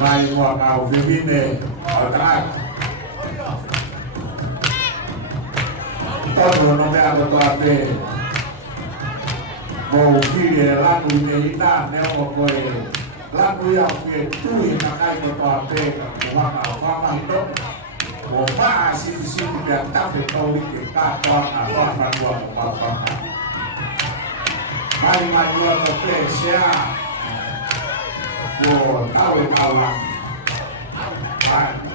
Mai qua vào phía bên này ở ta tôi vừa nói ra một toàn về một khi để lan núi này ta neo một người lan núi học viện chui là ngay một toàn về của hoa bảo hoa mang tốt một pha xin việc ta phải câu đi kiểm tra toàn phản quần của bà con mai qua một về xe của tao làm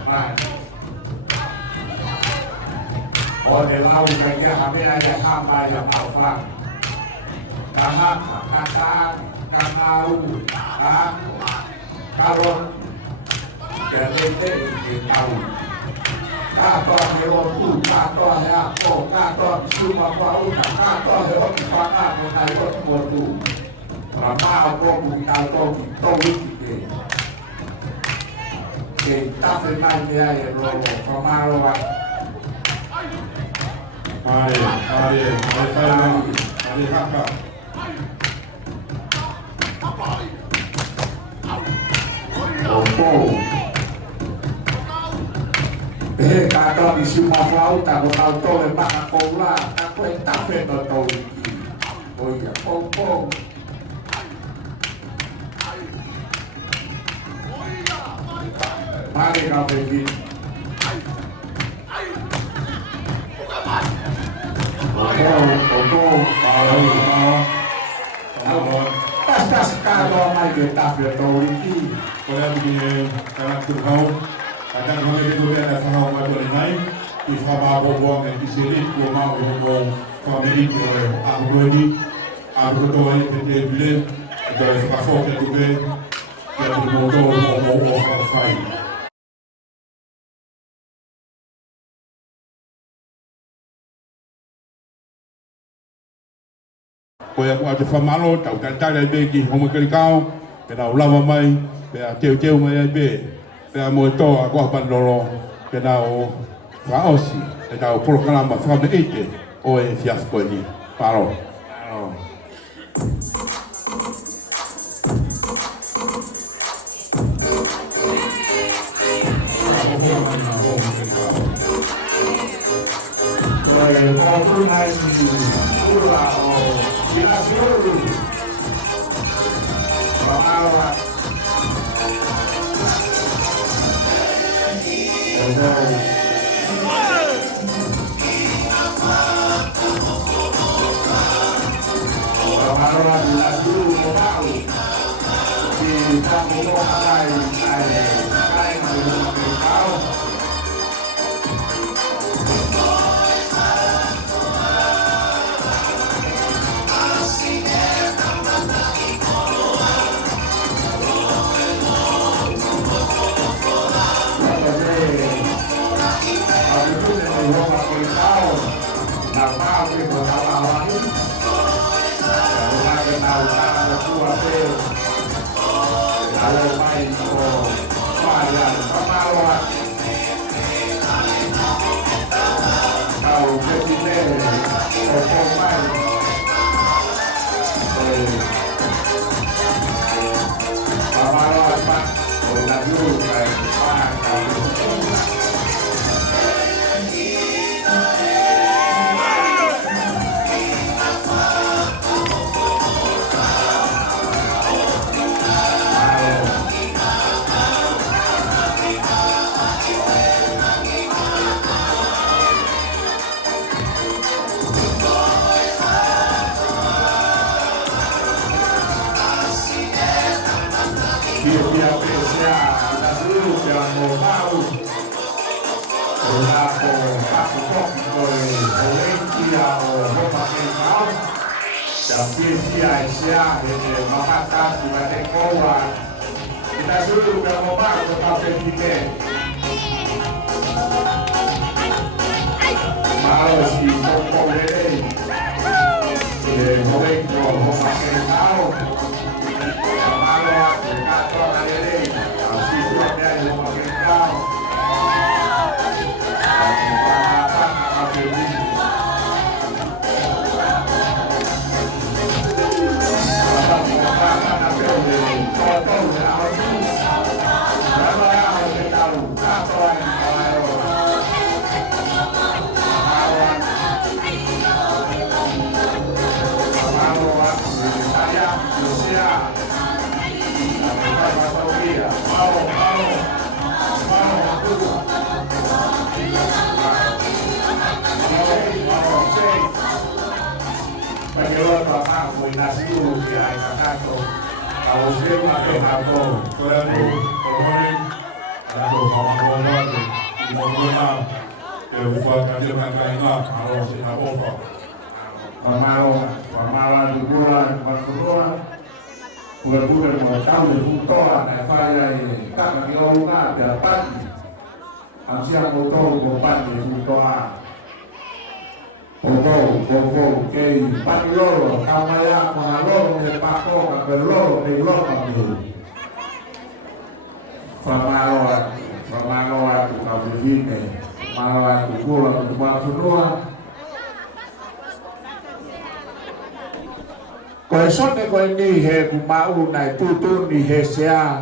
Mai. Ở đây lau cái nhà mấy ai tham bài làm ảo phạt. Karena kata kanau karot jadi tahu. Kata hewan tu, kata apa, kata cuma bau, kata hewan panah menaikkan bodu. Lama apa kita tahu ini. Kita firman dia yang roh, kemaluan. Mari kakak. Kata di semua laut, tak tahu tahu lepas aku lah, aku tak tahu ini. Oh iya, pom. Mari kau pergi. Tas kalau mai kita bertoliki. Kalau begini, karena turhau, kadang kalau itu ada turhau pada lain, di fama bobo yang di sini, gua bobo family kira aku ini, aku tu ini kita beli, dari pasok itu ke, jadi motor bobo fai. Kau yang ada famalo, tahu tentang ada begi, homo kerikau, kena ulama mai, kena ceu mai ada, kena motor aku apa dulu, kena faosi, kena program apa itu, fiasco ini, paro. Aku Lautaro Suapel Alemaiko Mayan Pamawa Kau Petine Okomai Pamawa Pak Onayu Pak Dia apreciar das lutas normal o papo tópico Olentia o Roma Central da Fiesta S.A. de Mahatasi Matekoa e das lutas normal do Café Piqué Maos e Pompoverei Olentia o Roma Central Pura-pura mau tahu di Futoa, Nefaya ini, tak kami orang ada pagi. Amsia mau tahu mau pagi di Futoa. Pogo, kei, pagi loro, kamaya, mengalor, nepako, kabelor, neglor, kami. Famaloa, tu kabivine, maloa, tu gula, tu mafunua. Koe sote koe ni he kumau nai tutu ni he sea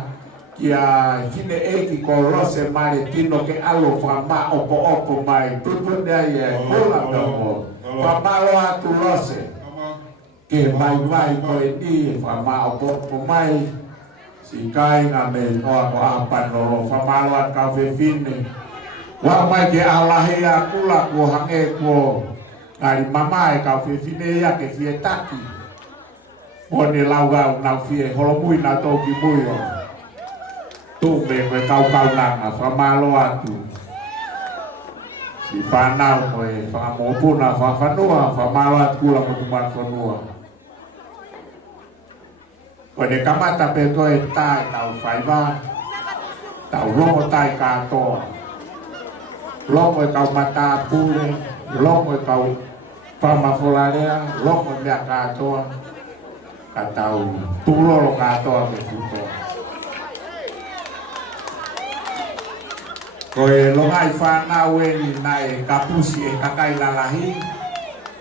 kia fine eki ko rose mai tino ke alo fama opo mai tutu dia ye kula domo fama loa tu rose ke mai koe ni fama opo mai si kai ngame oa ko apa no fama loa ka fe fine wa mai ke alahi akula ko hange ko ngari mama e ka fe fine ya ke fietaki Oni lauga na fie holomui na toki muio tu me kau nanga famalo atu si fanau koe famopuna fafanua famalo atu la kutuman fanua koe kamata pe koe tai tau faiva tau longo tai katoa longo kau mata pule longo kau pamafolarea longo mea katoa katau tulolo katoa ke futo koe longai whanau eni nai kapusi e kakai lalahi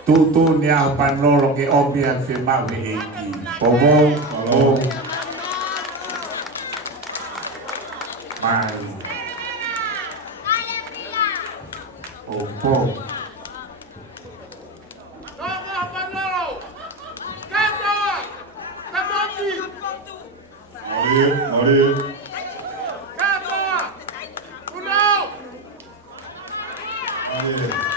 tutu ni au panolo ke omia fe mau he eki pogo mai opo Maria.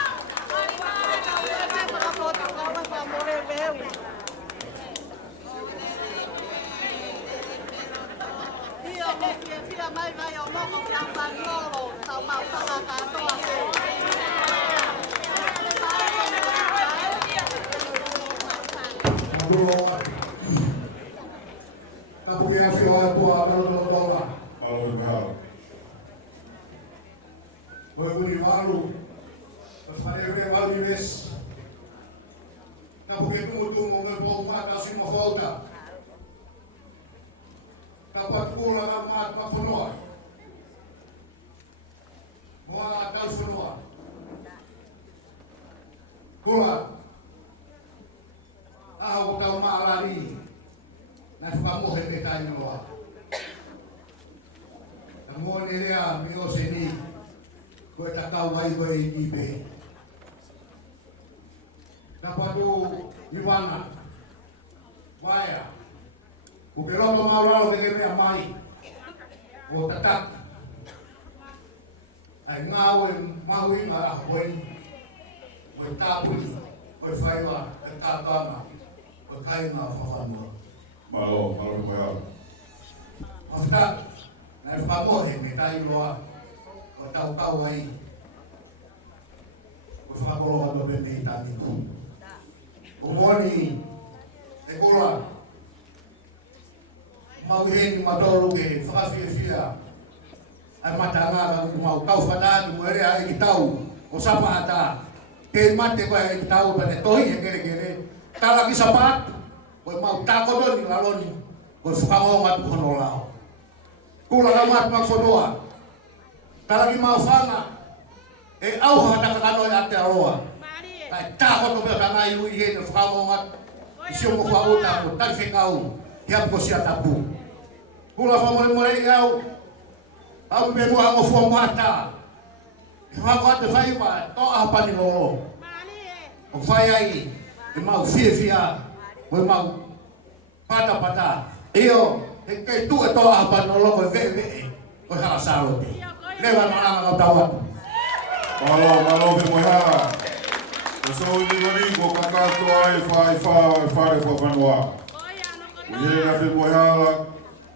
Napo que tu tu mo me po ma ka si mo falta. Dapat pula ka ma ka fonoa. Moa ka fonoa. Kula. Ako ka maalari. Na mo he te tai noa. Na mo ni rea mi o seni. Ko ta ka wai ko i pe. Dapat tu Ivana. Waya. Ukiroto maulao tegemea mai. O tatak. Ai ngawe maui ma ahoy. O tapui. O faiwa. O tapama. O kaima whawhanua. Malo mo ya. O tatak. Nai whamohe me tai loa. O tau kau ai. O whakoroa no bene i tani ku. O moni. E kura. Mau heni madoro ke whakawhiawhia. Ai matanga ka mau kau whanatu mwere ai ki tau. O sapa ata. Ke mate koe ai ki tau pane tohi e kere kere. Kala ki sapat. Koe mau takodo ni laloni. Koe whakangonga tu hono lao. Kula ramat maksodoa. Kala ki mau whanga. E au hata kakanoi ate aroa. Kai takodo pia kangai ui hene whakangonga. Isio mo whauta ko tari whekau. Hiam ko sia tapu. Kula whamore iau. Au me mua mo fua mata. Hako ate whai pa. Toa hapani lolo. O whai ai. E mau fia. O mau pata. Io. E kei tu e toa hapani lolo. Ko ve. Ko hala sarote. Lewa maranga kau tawat. Malo ke mo ya. So ni ko kakato ai fai whanua. Uhene a whimoihala,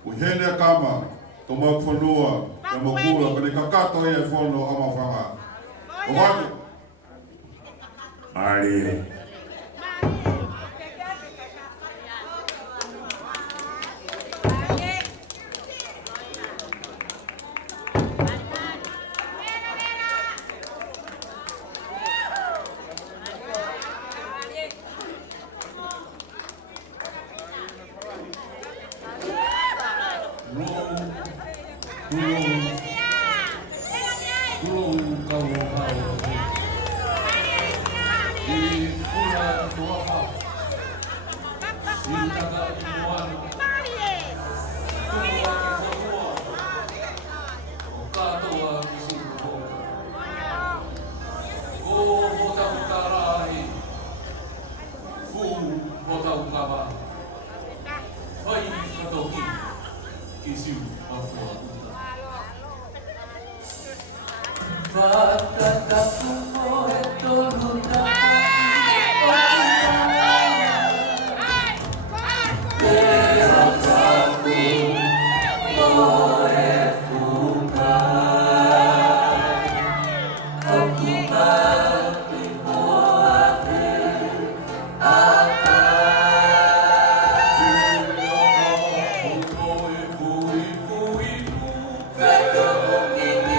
uhene a kama, to mau whanua, na makula, kani kakato e whono ama whanga. O watu? Mari. Feito com que me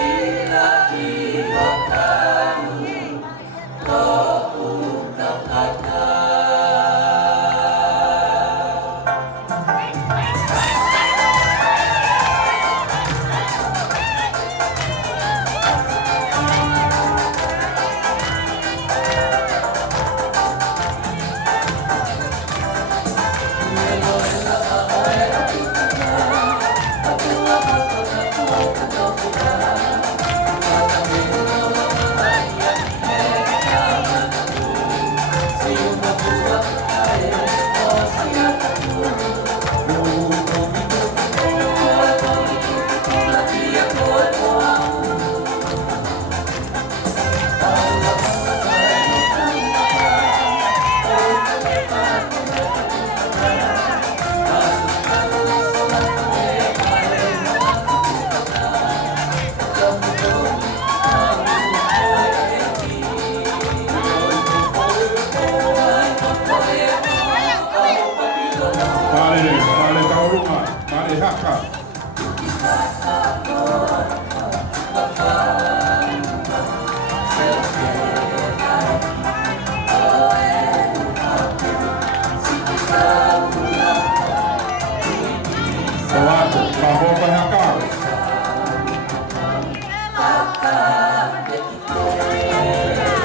Oato, Pabo Haka.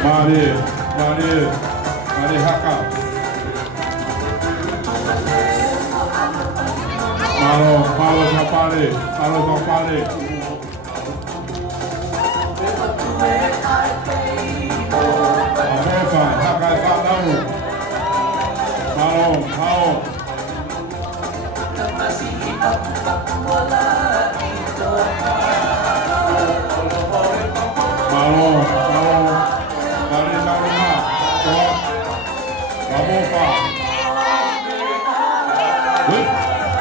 Mari Haka. Malo Kapare. Amofa, Haka Fatau. Malo. Mari Saruma. Amofa.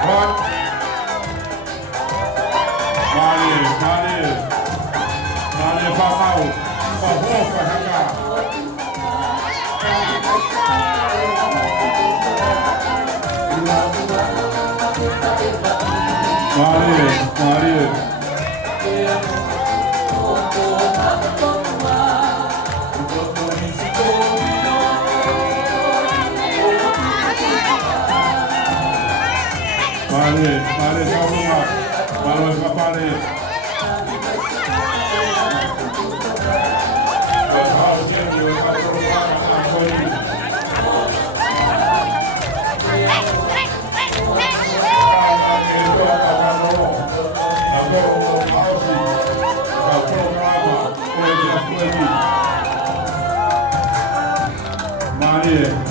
What? Mari Fatau. Amofa Haka. Mari. Mari Saruma. Malo Kapare.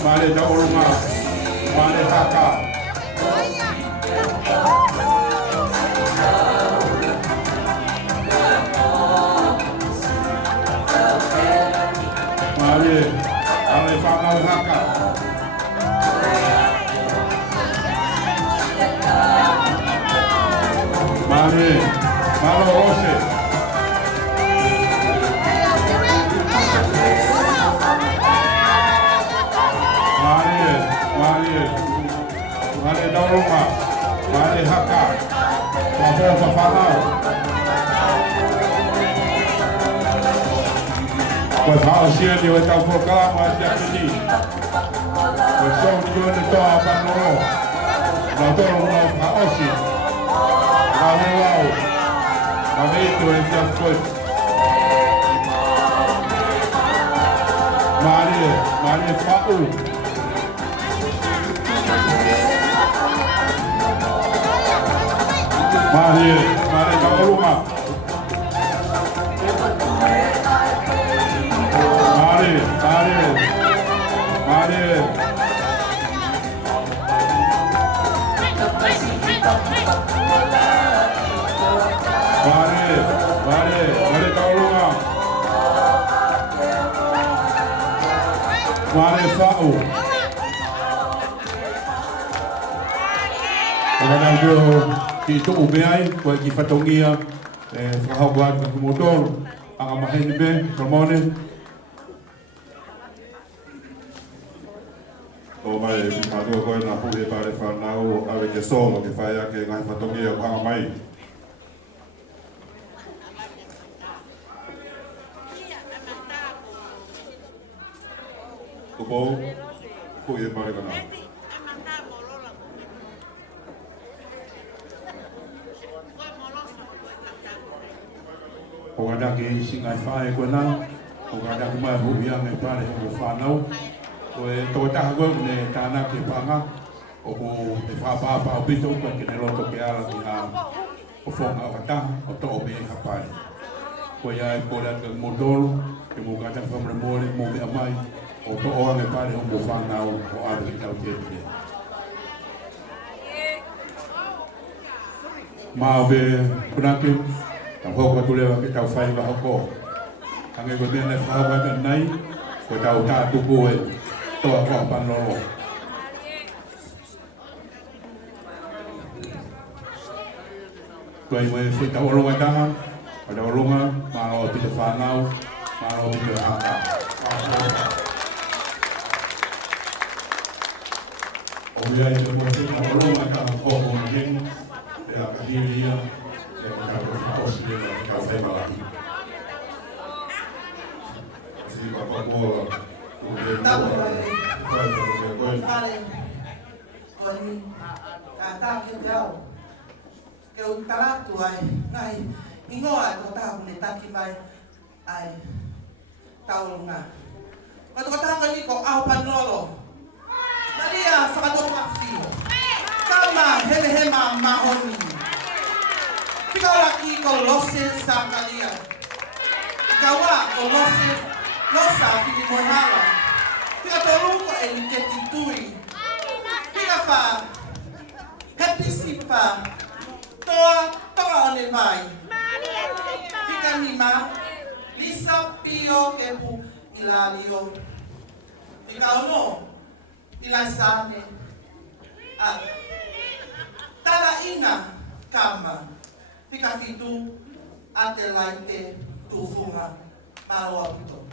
Mari Daulunga. Mari Haka. Mari Fatau Haka. Malo Rose. Mari Daulunga. Mari Haka. Pabo Fatau. Koe whaosia ni o tau whakalama te akini. Koe song ni o te toa panoro. Nā toro ngā whaosi. Nā hulau. Nā meitu e te akoe. Mari whau. Mari Kaurunga. Mari. Kaurunga. Mari Fa'u. Kadang dia itu ubiai buat kita tongia sahabat motor ang mahin be kamone. O mai pado ko na puhe pare fanau ave que solo que falla que ngai patongia ang mai. Kubo puhe pare kana. O kada ke singai fae ko na o kada ko mai hubia me pare ko fanau o e to ta go ne tana ke panga o ko e fa pa o bito ko ke ne loto ke ala ki ha o fonga o ta o to be ha pai ko ya ko da ke motor ke mo kada fa mo mo be mai o to o me pare o fanau o ara ki ta o te ma be punake ta ho ko tule wa ke ta fai ba ko ange ko ne fa ba ta nai ko ta ta tu ko e to ko pan lo ko ai mo se ta lo wa ta pa da lo ma lo ti fa nau ma lo ti a ka o mi ai te mo se ta lo ma ka ko mo gen ya ka hi ya ke o talatu ai ngai ingoa ko ta ne taki mai ai taulunga ko to ta ni ko au panolo Maria whakatoa mawhio kama hele hema mahoni Pikalaki ko lose sa kalia Ikawa ko lose losa pini mohala Pikatolu ko eliketi tui Pikafa Happy sipa Toa one vai Pikanima Lisa pio kepu ilalio Pikaono Ilasane Tala ina kama Pikafitu atelaite tufunga Awa pito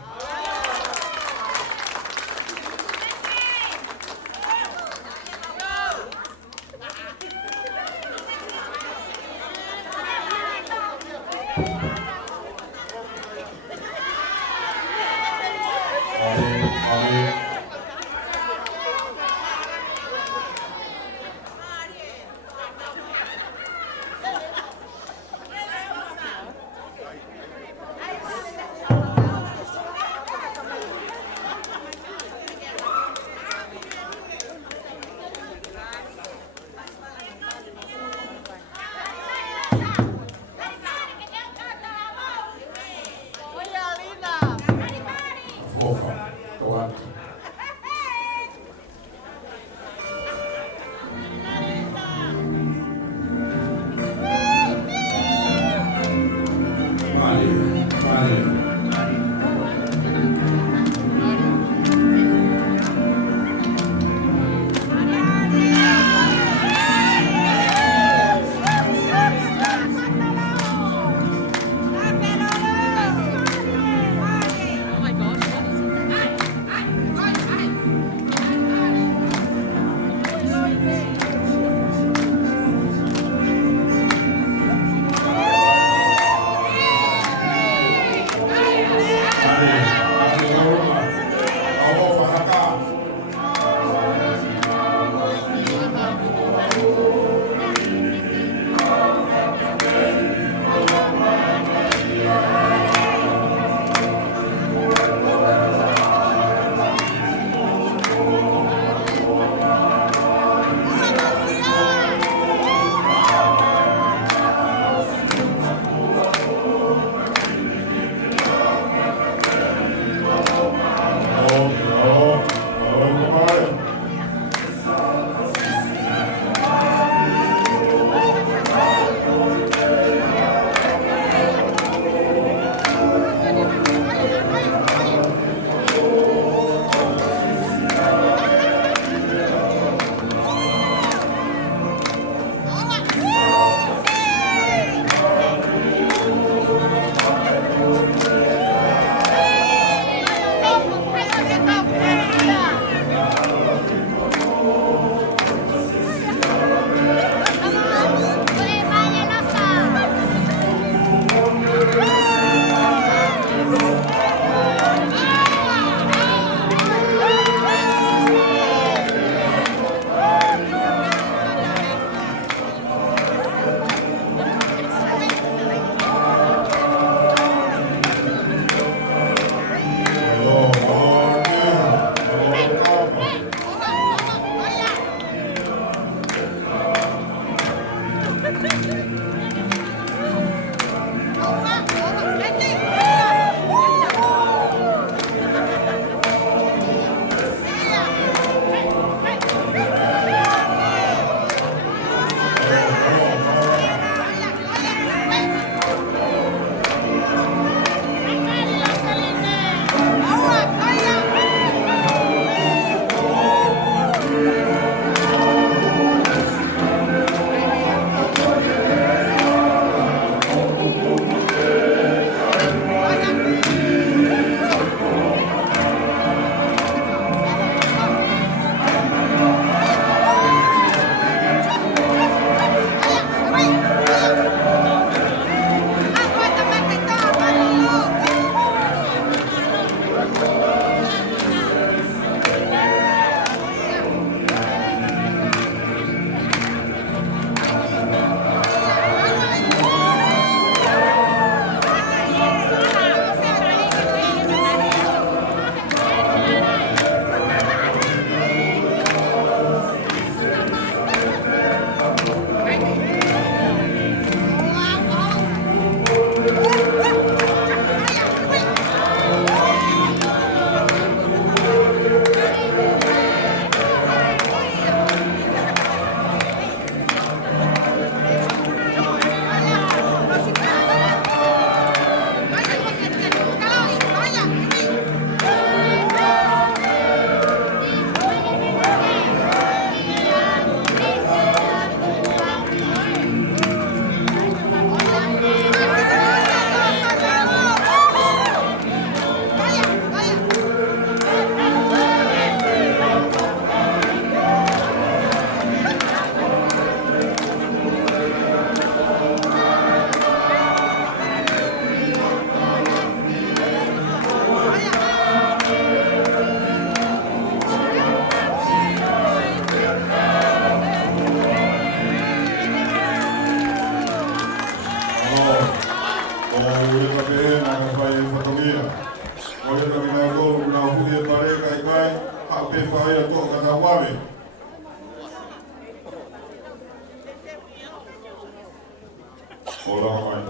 Ora mai.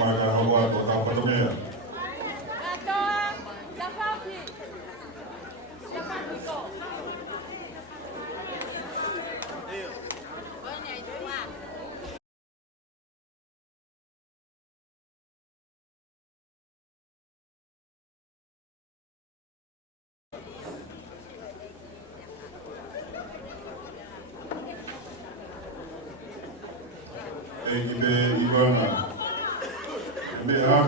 Mai ka hawa ko ka patomea. Ekipe Ivana. Meha.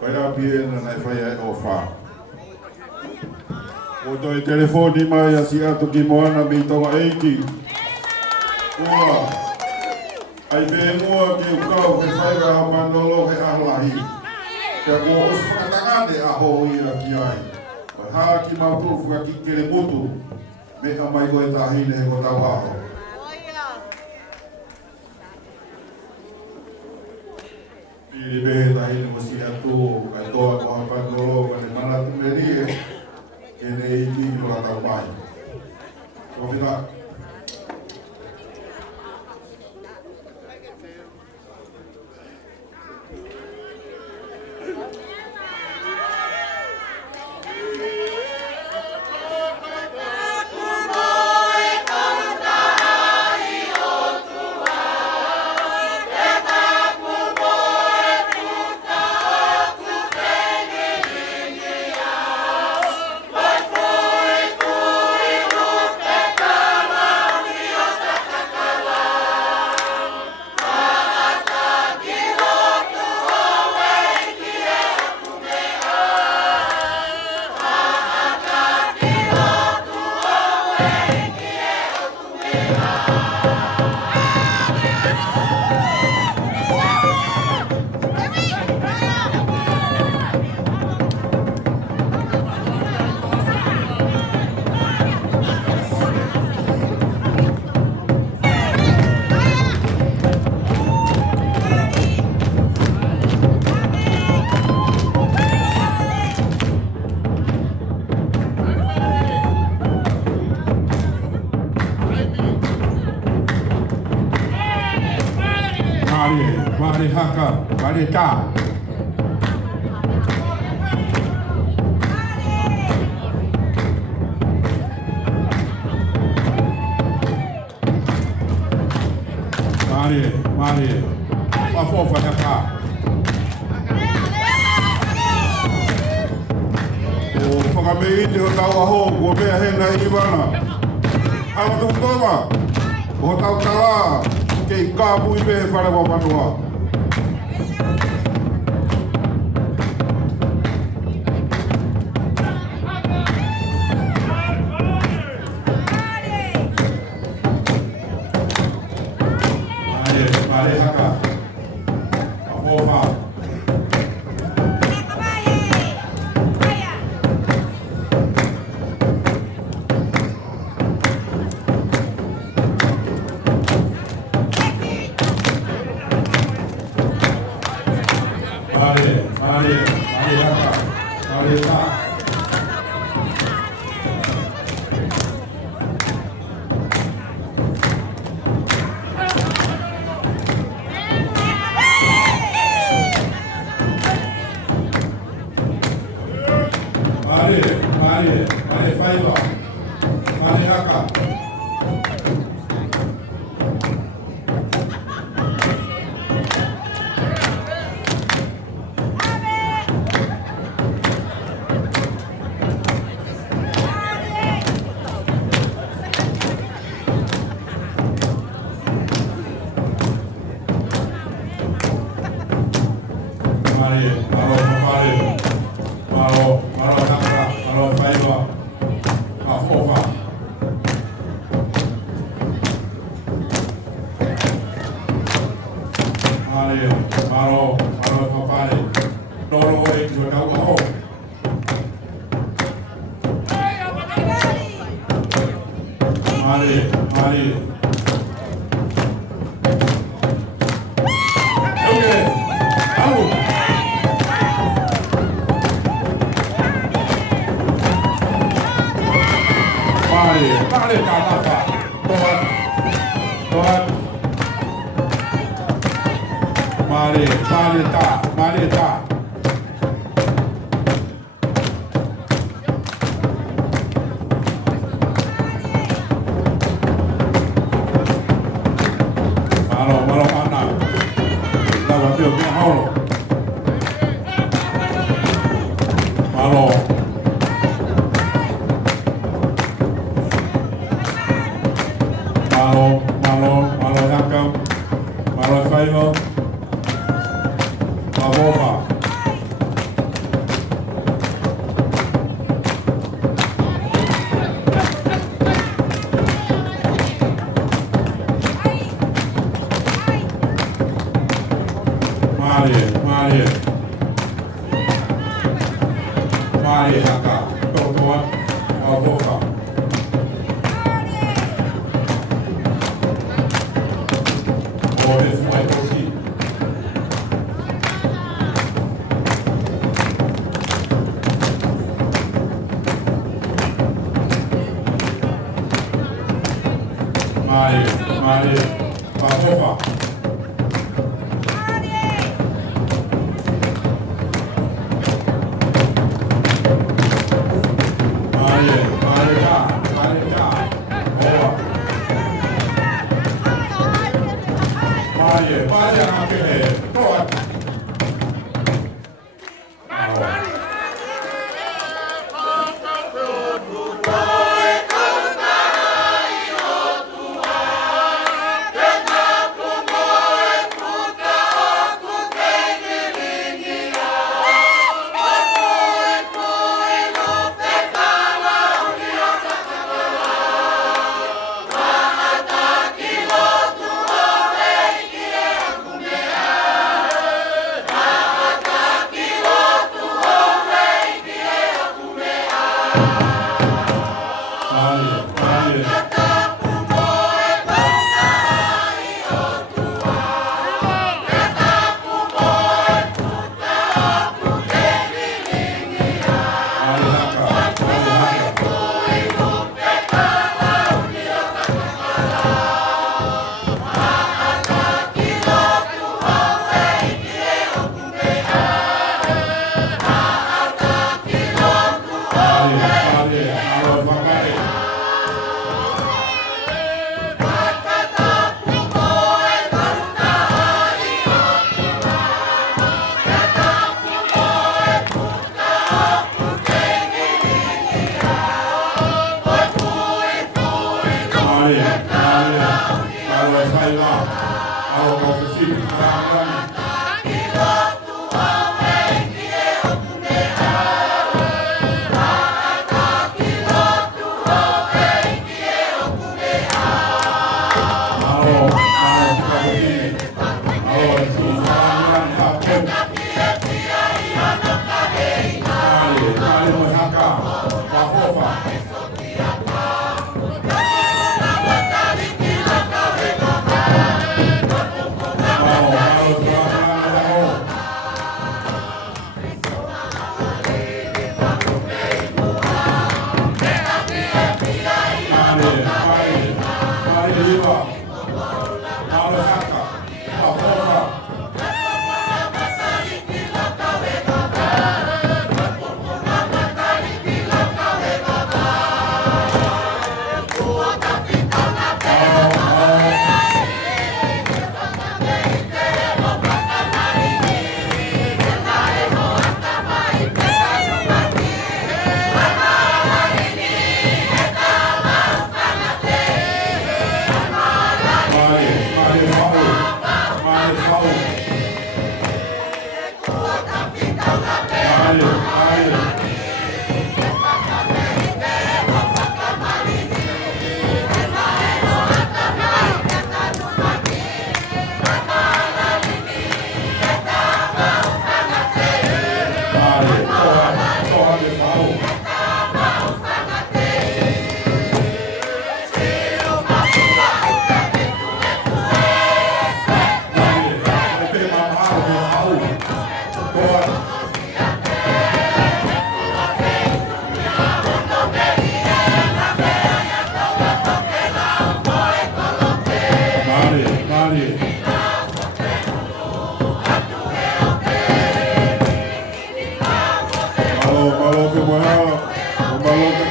Kaya pia na naifaya ofa. Oto e telefoni mai asi atu ki moana mi tonga eiki. Ua. Ai be mua ki ukau ke whaiga ha manolo he ahlahi. Kia kua oswhakatangane a hoi a ki ai. Oi haa ki mautufu ka ki kere mutu. Me a mai koe tahine he ko tau aho. Pili behe tahine mo si atu, kai toa ko hapangolo, kai manatu merie, kene iki ki loka tau mai. Kofina. Mari haka, mari ta. Mari. Mafofa haka. O whakameiti o tau aho, kua mea hena i wana. Hawa tu toma, o tau tala, kei kāpu i mehe whare wa manua. Mari haka. Mafofa. Mari haka. Mari ta. Mari faiva. Mari haka. Vale, Maleta. Malo ana. Lava pio bien holo. Malo. Nakam. Malo Faino. Avoka. Mari haka. Totoa. Avoka. Ores mai tosi. Mari. Avoka.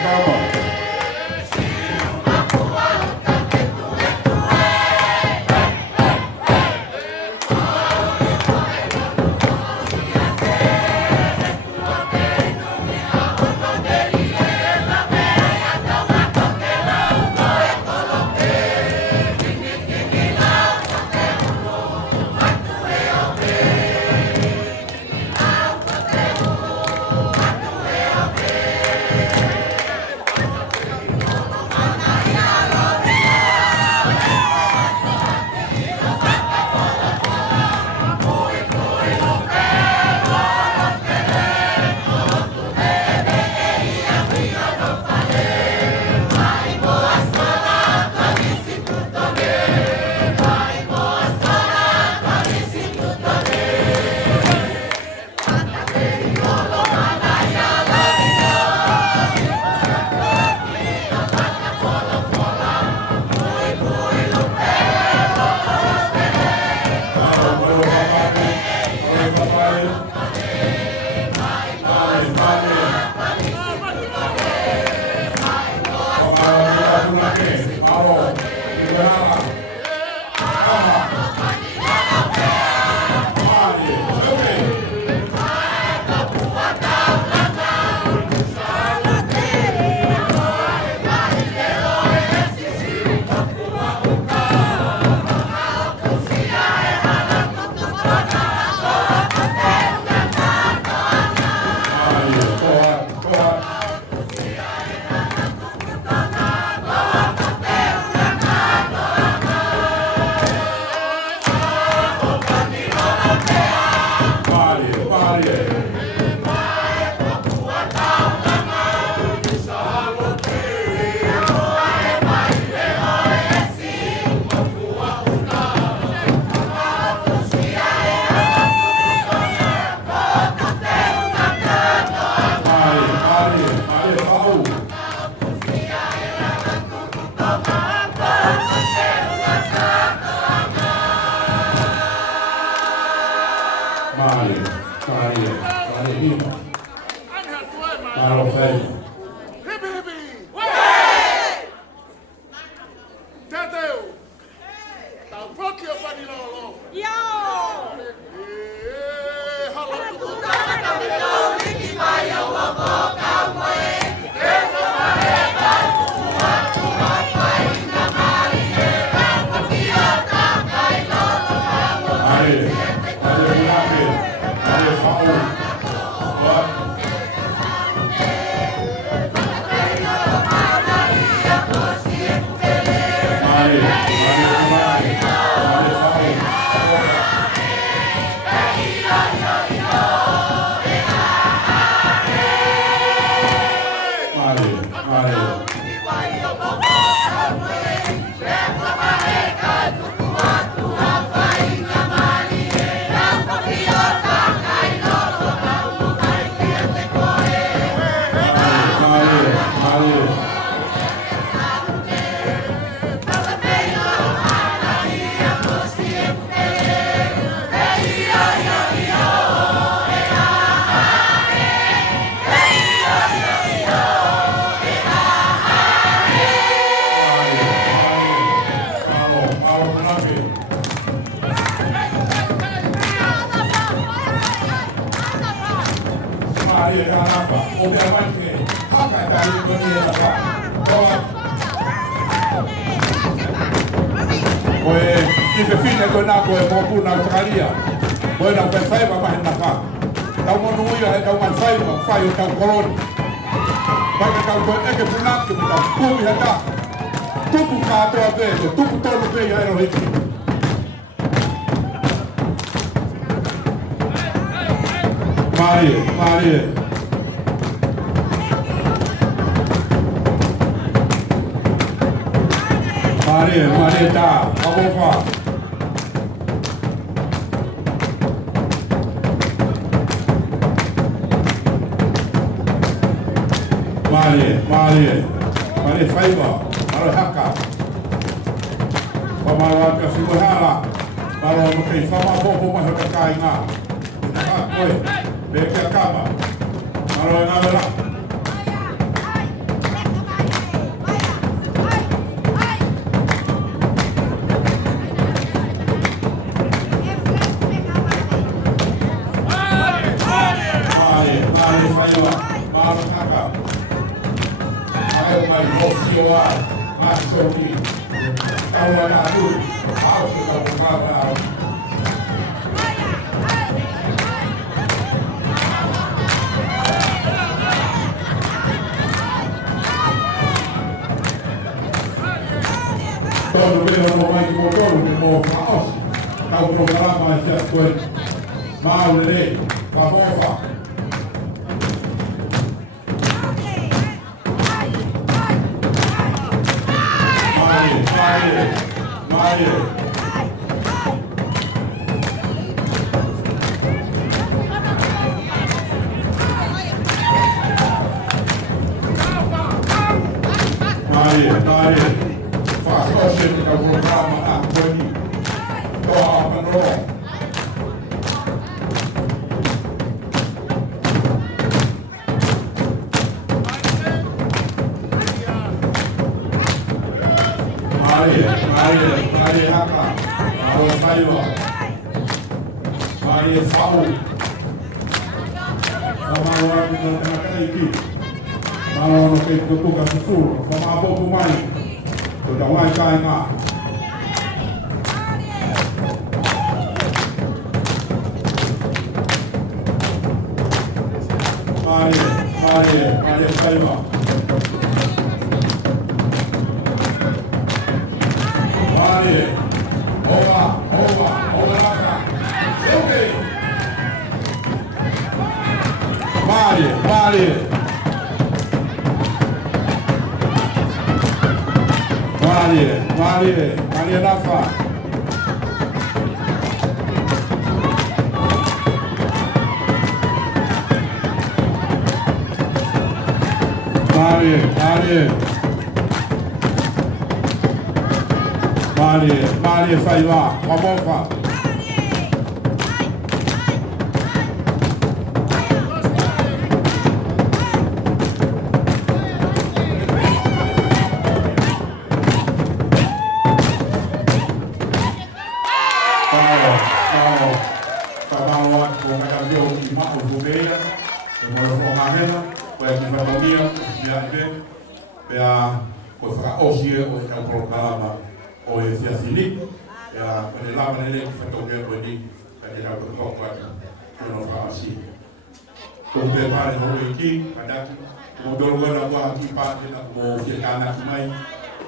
kama. mai ofio a Masoni. Tawa na tu, au se ka pukara. Todo pelo mo mai ko todo mo faos. Tau programa sia koe. Maule, papofa. Mario. Faz o jeito que eu vou programar a coisa. Toma, não. Maria haka, Maria Faiva, Maria Fau, Maria Nakaki, Maria Nakaki Kafu, Maria Bobu Mai, Toda Mai Kaina. Maria Faiva. Maria Rafa. Maria Faiva, Ramofa.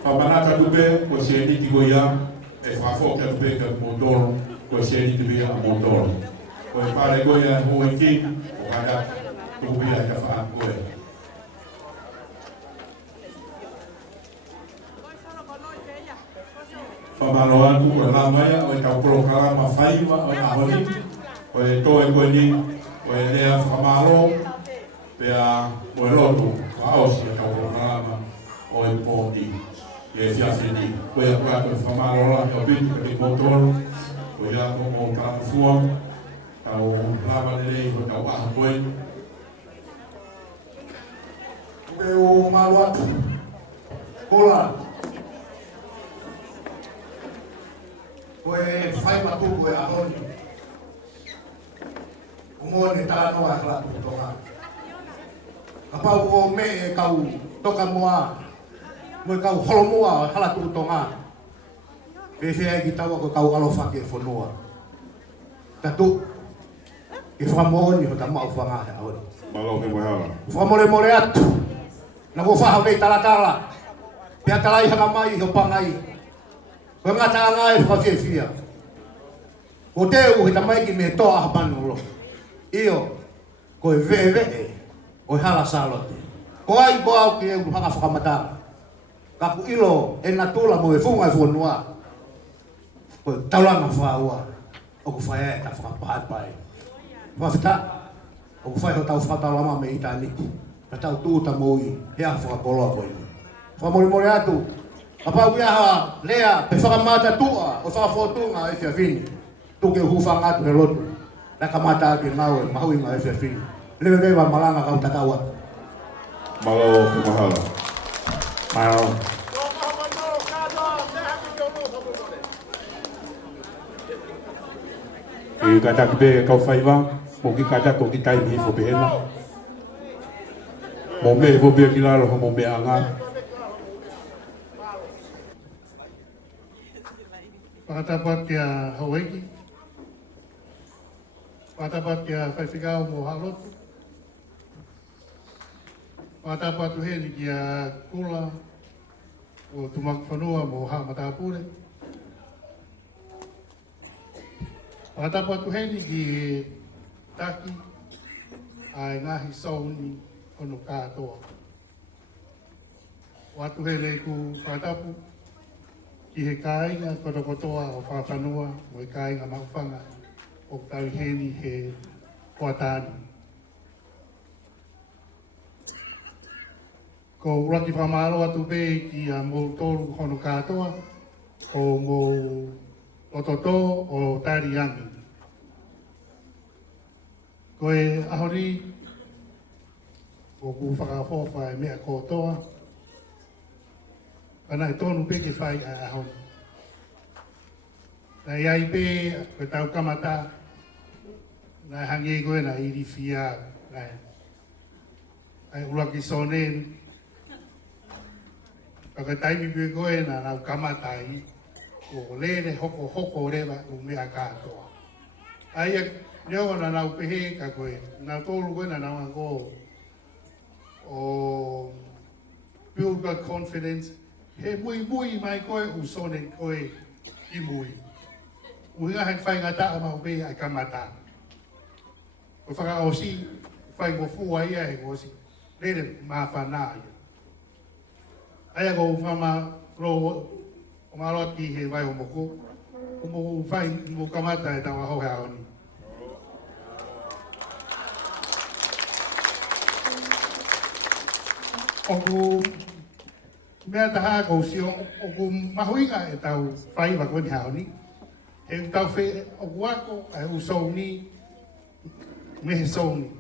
Pamanata dube ko seni di goya e fa fo ke dube ke mondoro ko seni di goya mondoro ko pare goya ho iki o kada dube ya fa ko e pamaloan ku la maya o ka programa faiva o na honi ko e to e ko ni ko e le famalo pe a o lotu a o si ka programa o e podi e si asini ko ya ko famalo la ko bin ko motor ko ya ko mo transform ka o lava le ko ka wa ko e o maluat kola koe whai matu koe ahoni. O mua ni tala noa kala tu toka. Ka pau o me e kau toka moa. Moe kau holo moa hala tu tonga. E se ai ki tawa ko kau alofa ke whanua. Tatu. I whamoni ho ta mau whanga he ahoni. Malo ke mohala. Whamore more atu. Na ko whaha vei tala tala. Pea talai hanga mai ho pangai. Ko ngata ngai whawhiawhia. Ko teu he tamai ki me toa hapanu lo. Io, ko e vee, ko e hala salote. Ko ai ko au ki e hanga whakamatanga. Ka ku ilo e natula mo e whunga e whonua. Ko e taulanga whaua. O ku whae e ka whakapai. Whawhita, o ku whae ho tau whakatalama me ita niki. Ka tau tūta mo i, hea whakakoloa ko i. Whamori atu. Apa uia ha lea pe whakamata tua o whakafotunga e fia fini. Tuke hufa ngatu he lotu. Na kamata ake ngau e mahui ma e fia fini. Lewe lewa malanga kau takawa. Malo ke mohala. Malo. E kata kibe kau whaiva, mo ki kata ko ki taimi fo behena. Mo me fo be ki lalo mo me anga. Whakatapat kia Hawaii. Whakatapat kia whaiwhikao mo halotu. Whakatapat tuheni kia kula o tumak whanua mo Hamatapure. Whakatapat tuheni ki taki ai ngahi sauni ono katoa. Watuhele ku whakatapu ki he kāinga kotokotoa o whawhanua mo he kāinga mawhanga o tauheni he koatani. Ko raki whamaro atu pe ki a mō tōru hono katoa o mō ototo o Tariangi. Ko e ahori o ku whakawhawha e mea kotoa ana e tonu pe ke whai a ahoni. Na iai pe ko tau kamata na hangi koe na iri fia na ai ulaki sonen ka taimi pe koe na nau kamata i o lele hoko hoko rewa o mea katoa. Ai e neo na nau pehe ka koe na tolu koe na nau ango o build the confidence. He mui mai koe u sonen koe i mui. Uhinga hei whai ngata o mau pe ai kamata. Ko whaka o si, whai mo fua ia e ko si. Lere maa whanā ia. Aia ko whama ro o maro ki he vai o moko. O mo whai mo kamata e tawa ho hea oni. O ku mea taha ko si o ku mahuinga e tau whai wa koni hea oni. E tau whi o kuako e u souni me he souni.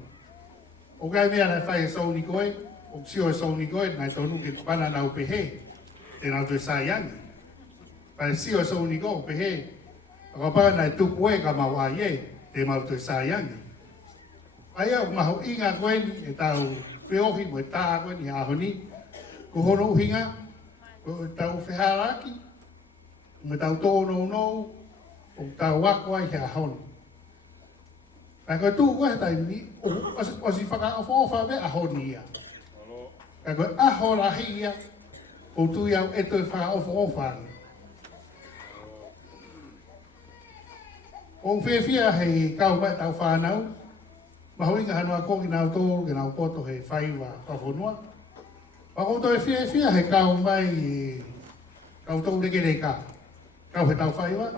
O kai mea na whai he souni koe, o sio he souni koe, nai tonu ke pana nau pehe, te nau te saiangi. Pai sio he souni koe, pehe, o ka pana nai tupu e ka mau a ye, te mau te saiangi. Aia o maho inga koe ni e tau whiohi mo e tā koe ni ahoni, ko hono uhinga, ko tau whiharaki, me tau tōnou nou, o tau wako ai hea honi. Ka koe tū koe tai ni, o si whaka awhawha me a honi ia. Ka koe aho rahi ia, o tū iau e toi whaka awhawha ni. O whiawhia hei kau mai tau whanau, mahoinga hanua koki nau tōru ke nau poto hei whaiwa whawhonua. Wako toi whiawhia hei kau mai, kau tō reke reka, kau he tau whaiwa.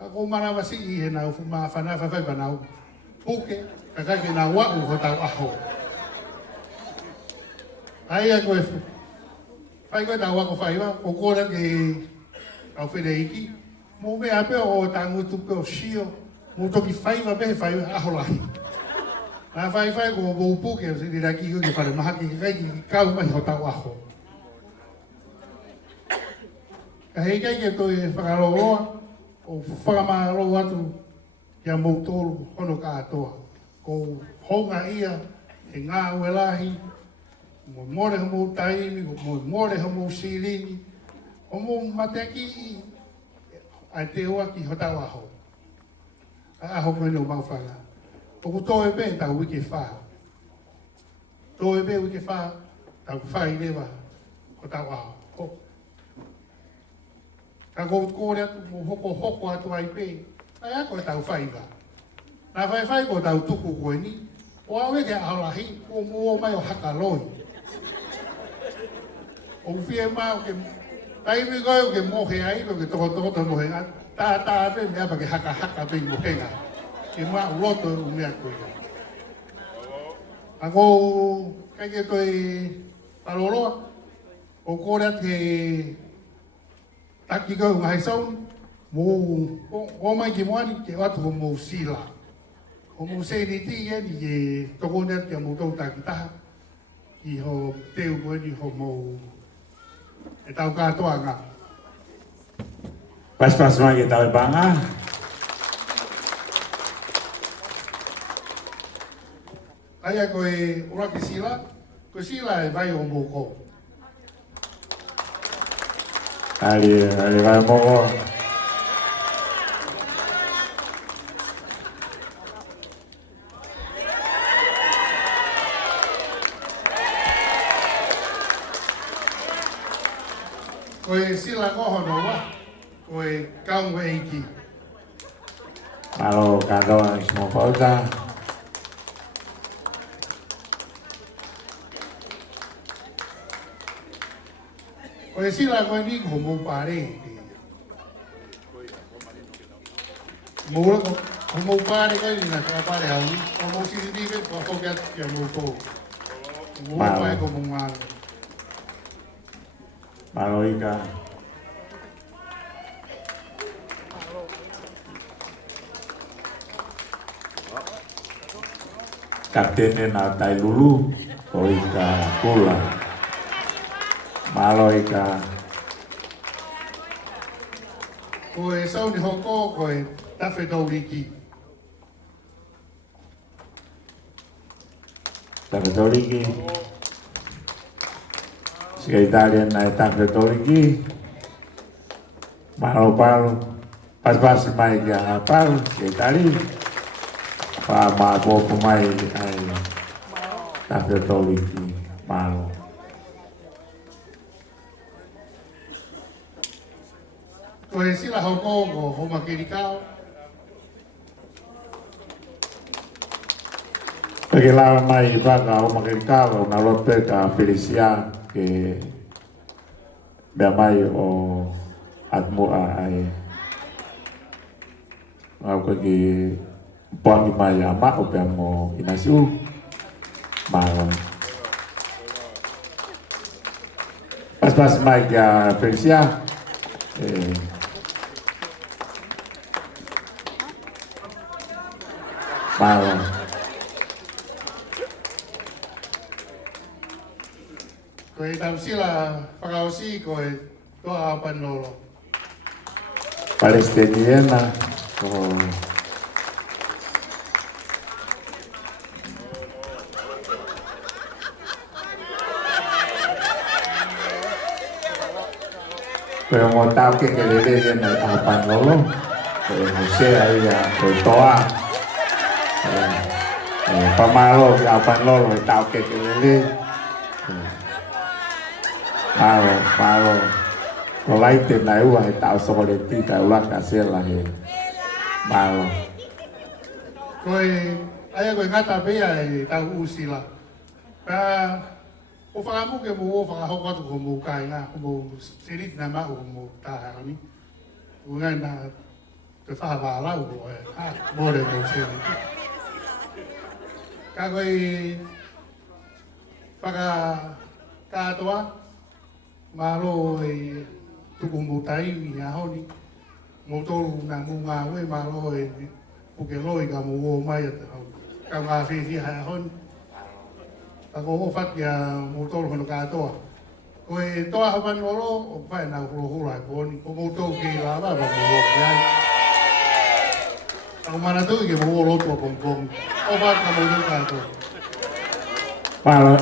Ka ko marawa si i he nau maa whanau whawhai pa nau puke, ka kai ke nau wau ho tau aho. Aia koe whai koe tau wako whaiwa, ko kora ke tau where iki, mo mea peo o tangutu peo sio, mo toki whaiwa pehe whaiwa aho lahi. Nā whai ko mo puke, o siri raki ko ke whare mahaki, ka kai ki kau mai ho tau aho. Ka hei kai ke toi whakaroa, o whakamaro atu kia moutoru hono katoa. Ko honga ia, he ngā uelahi, mo more homo taimi, mo more homo sirini, o mo mateki ai te oa ki hotau aho. A aho koe no mauwhanga. O ku toe pe tau wike wha. Toe pe wike wha, tau whai rewa hotau aho. Ka kōre atu mo hoko atu ai pe, ai ako e tau whaiwa. Nā whai ko tau tuku koe ni, o awe ke aolahi, o mua mai o haka loi. O whie mau ke, taimi koe o ke mohe ai, o ke toko mohe ngā, tā pe mea pa ke haka pe mohe ngā. Ke mua uroto u mea koe. Ako, kai ke toi paroloa, o kōre atu he, taki kau ngai sauni, o mai ki moani ke watu ho mou sila. Ho mou se ni ti e ni e toko net kia mou tau taki taha, ki ho teu koe ni ho mou e tau katoa ngā. Pas mai ke tau e panga. Aia koe uraki sila, koe sila e vai o mou ko. Ali vai mo. Koe sila kohono wa. Koe kaunga eiki. Malo katoa semua pauta. Koe sila koe ni ko mo pare. Mura ko mo pare koe ni na ka pare au. Ko mo sisi ke ko fokat ke mo ko. Mo pare ko mo mal. Malo ika. Kaptene na tai lulu, ko ika kula. Malo ika. Koe sau ni hoko koe tafe tauriki. Tafetoliki. Sekretarian na Tafetoliki. Malo palo. Pas mai ya palo sekretari. Pa mago pemai ai Tafetoliki malo. Koe sila hoko ko homa kirikao. Perché la mai paga o magari cava una lotta a Felicia che da mai o atmo ai aku che pagi mai ama o abbiamo in asu ma pas mai a Felicia malo. Koe tau sila whakausi koe toa apan lolo. Palestiniana o pero mo tao que le den a Panolo pero no sé ahí a toa pamalo a Panolo tao que le den malo có lấy tiền này qua tạo số điện ti tại loạt cả xe là hệ malo Koe aia koe ngata pia e tau usila. Ka o whakamu ke mo o whakahoko atu ko mo kai ngā ko mo sirit na mahu ko mo tāharani. O ngai nā te whahawālau ko e mōre mo sirit. Ka koe katoa malo e tuku mo tai i ngā honi. Mo tolu na mo ngā ue malo e puke loi ka mo o mai at ka ngā whiwhi hai honi. Ka ko o whaki a mo tolu hono katoa. Ko e toa hapan oro o whae nā hula e koni. Ko mo tolu ki lava pa mo o ki ai. Ka mana tui ke mo o lotua pongpong. O whaki ka mo o katoa. malo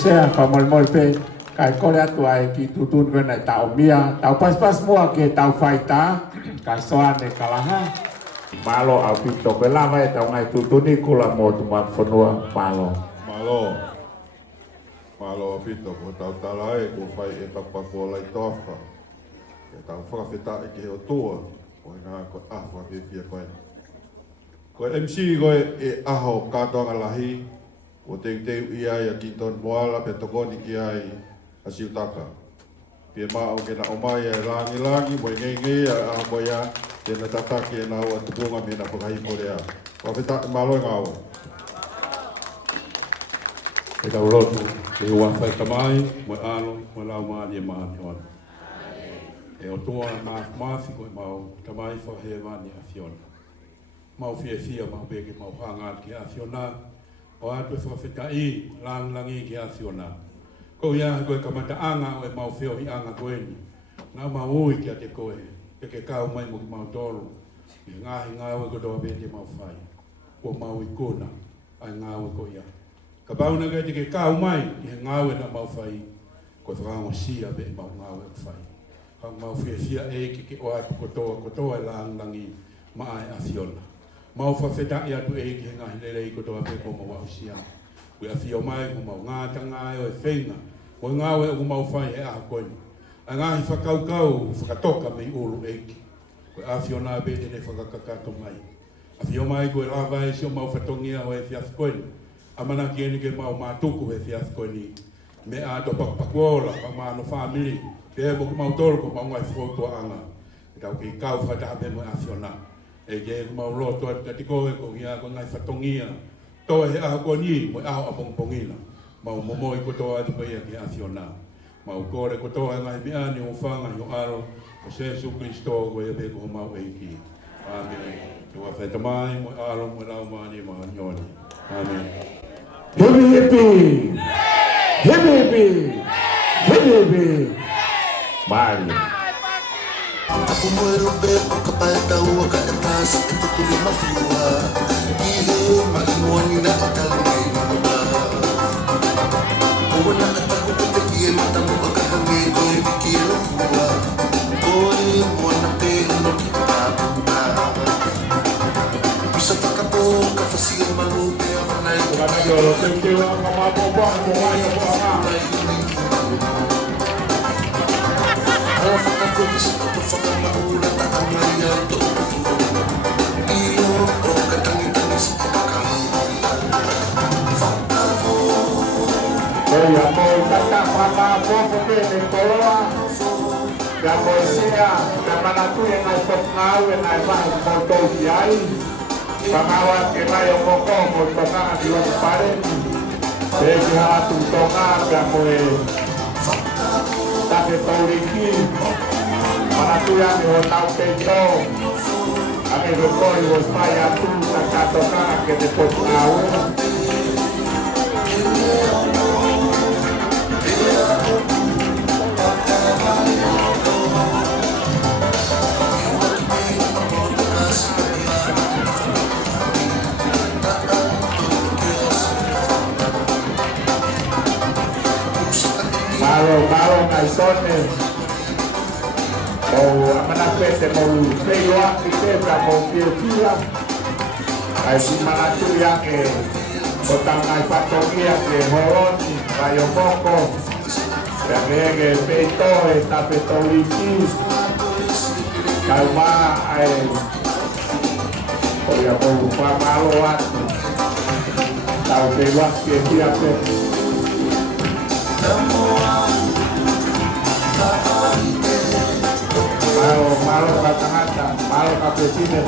sea famol pe kai kole atu ai ki tutun ko na tau mia tau pas mua ke tau faita ka soan e kalaha malo au pito pe lava e tau ngai tutuni kula mo tu man fonua malo Malo pito ko tau talai ko fai e papapo lai tofa. E tau whakawheta e ke o tua. Ko e ngā ko ahwa pipia koe. Ko MC koe e aho katoanga lahi. O te ia i a Kinton Moala pe tokoni ki ai a Siutaka. Pia mao ke na omai e langi mo i ngei a mo ia te na tataki e na ua tupunga me na whakahi korea. Whawheta malo e ngāua. E tau rotu, e ua whai kamai, mo alo, mo lau maani e maani ona. E o toa maafi koe mau kamai whahe maani a Fiona. Mau fia mau beke mau hangat ki a Fiona. O atu e whawhetai, langi ki a Fiona. Ko ia koe kamata anga o e mau whio hi anga koe ni. Nā mau ui ki a te koe, ke ke kau mai mo ki mau tolu. I ngahi ngāwe ko toa pēte mau whai. Ko mau i kona, ai ngāwe ko ia. Ka bauna kai te ke kau mai, i he ngāwe na mau whai. Ko whakamo sia pe mau ngāwe ko whai. Hang mau whia e ke o atu kotoa e langi mai a Fiona. Mau whawhetai atu e ki he ngahi lelei ko toa pe ko mau au sia. Ui a whio mai ko mau ngātanga e o e whenga. Ko ngāwe o mau whai e aha koe. Angahi whakaukau, whakatoka me ulu eiki. Koe awhiona bete ne whakakakato mai. Awhio mai koe rawa e sio mau whatongia o e fias koeni. Amana ki ene ke mau mātuku e fias koeni. Me a to pakpakuola, pa maa no whamili. Te mo ku mau tolu ko mau ngai whotua anga. E tau ki kau whatape mo awhiona. E ke ku mau loto ati katiko e ko ngia ko ngai whatongia. Toa he aha koni mo aho apongpongina. Mau momoi ko toa ati pa ia ki awhiona. Mau kore ko toa ngai mea ni o whanga i o aro o Jesu Christo ko e be ko mau eiki. Amen. Tua whaita mai mo aro mo lau mani ma nyoni. Amen. Hippie, hippie! Hippie, hippie! Hippie, hippie! Mario. Aku muero bebo kapal tahu ka atas itu tulis mafua. Ihe magimoni na talay maba. Wala ka ko pagkiye mata mo pagkahangi ko ikilo kuwa. Koy mo na pelo kita pa. Bisa pakapo ka fasil malube ako na ito. Bukan aja lo teu ang mamaboba mo ayo po ama. Ala fakafokus ako fakamahula ta ang mayal to. Iyo o katangitanis ikakang. Ya mau kakak mama bobo ke de toloa. Ya mau sia, ya mana tu yang ai top ngau yang ai vai foto kiai. Pangawat ke mai o koko mo toka di lo pare. De ha tu toka ya mau take tauriki. Mana tu yang ho tau peito. Ame do koi o spaya tu kakak toka ke de top ngau. Malo naisone. Mau amana pete mau peyo akite pra mau pia. Ai si mana tu ya ke otang nai patokia ke horon bayo poco. Ya que peito está petoliki. Calma ai. Oya mau pa malo at. Tau pewa ke dia pe. Malo kata-kata, malo presiden.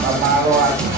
Papalo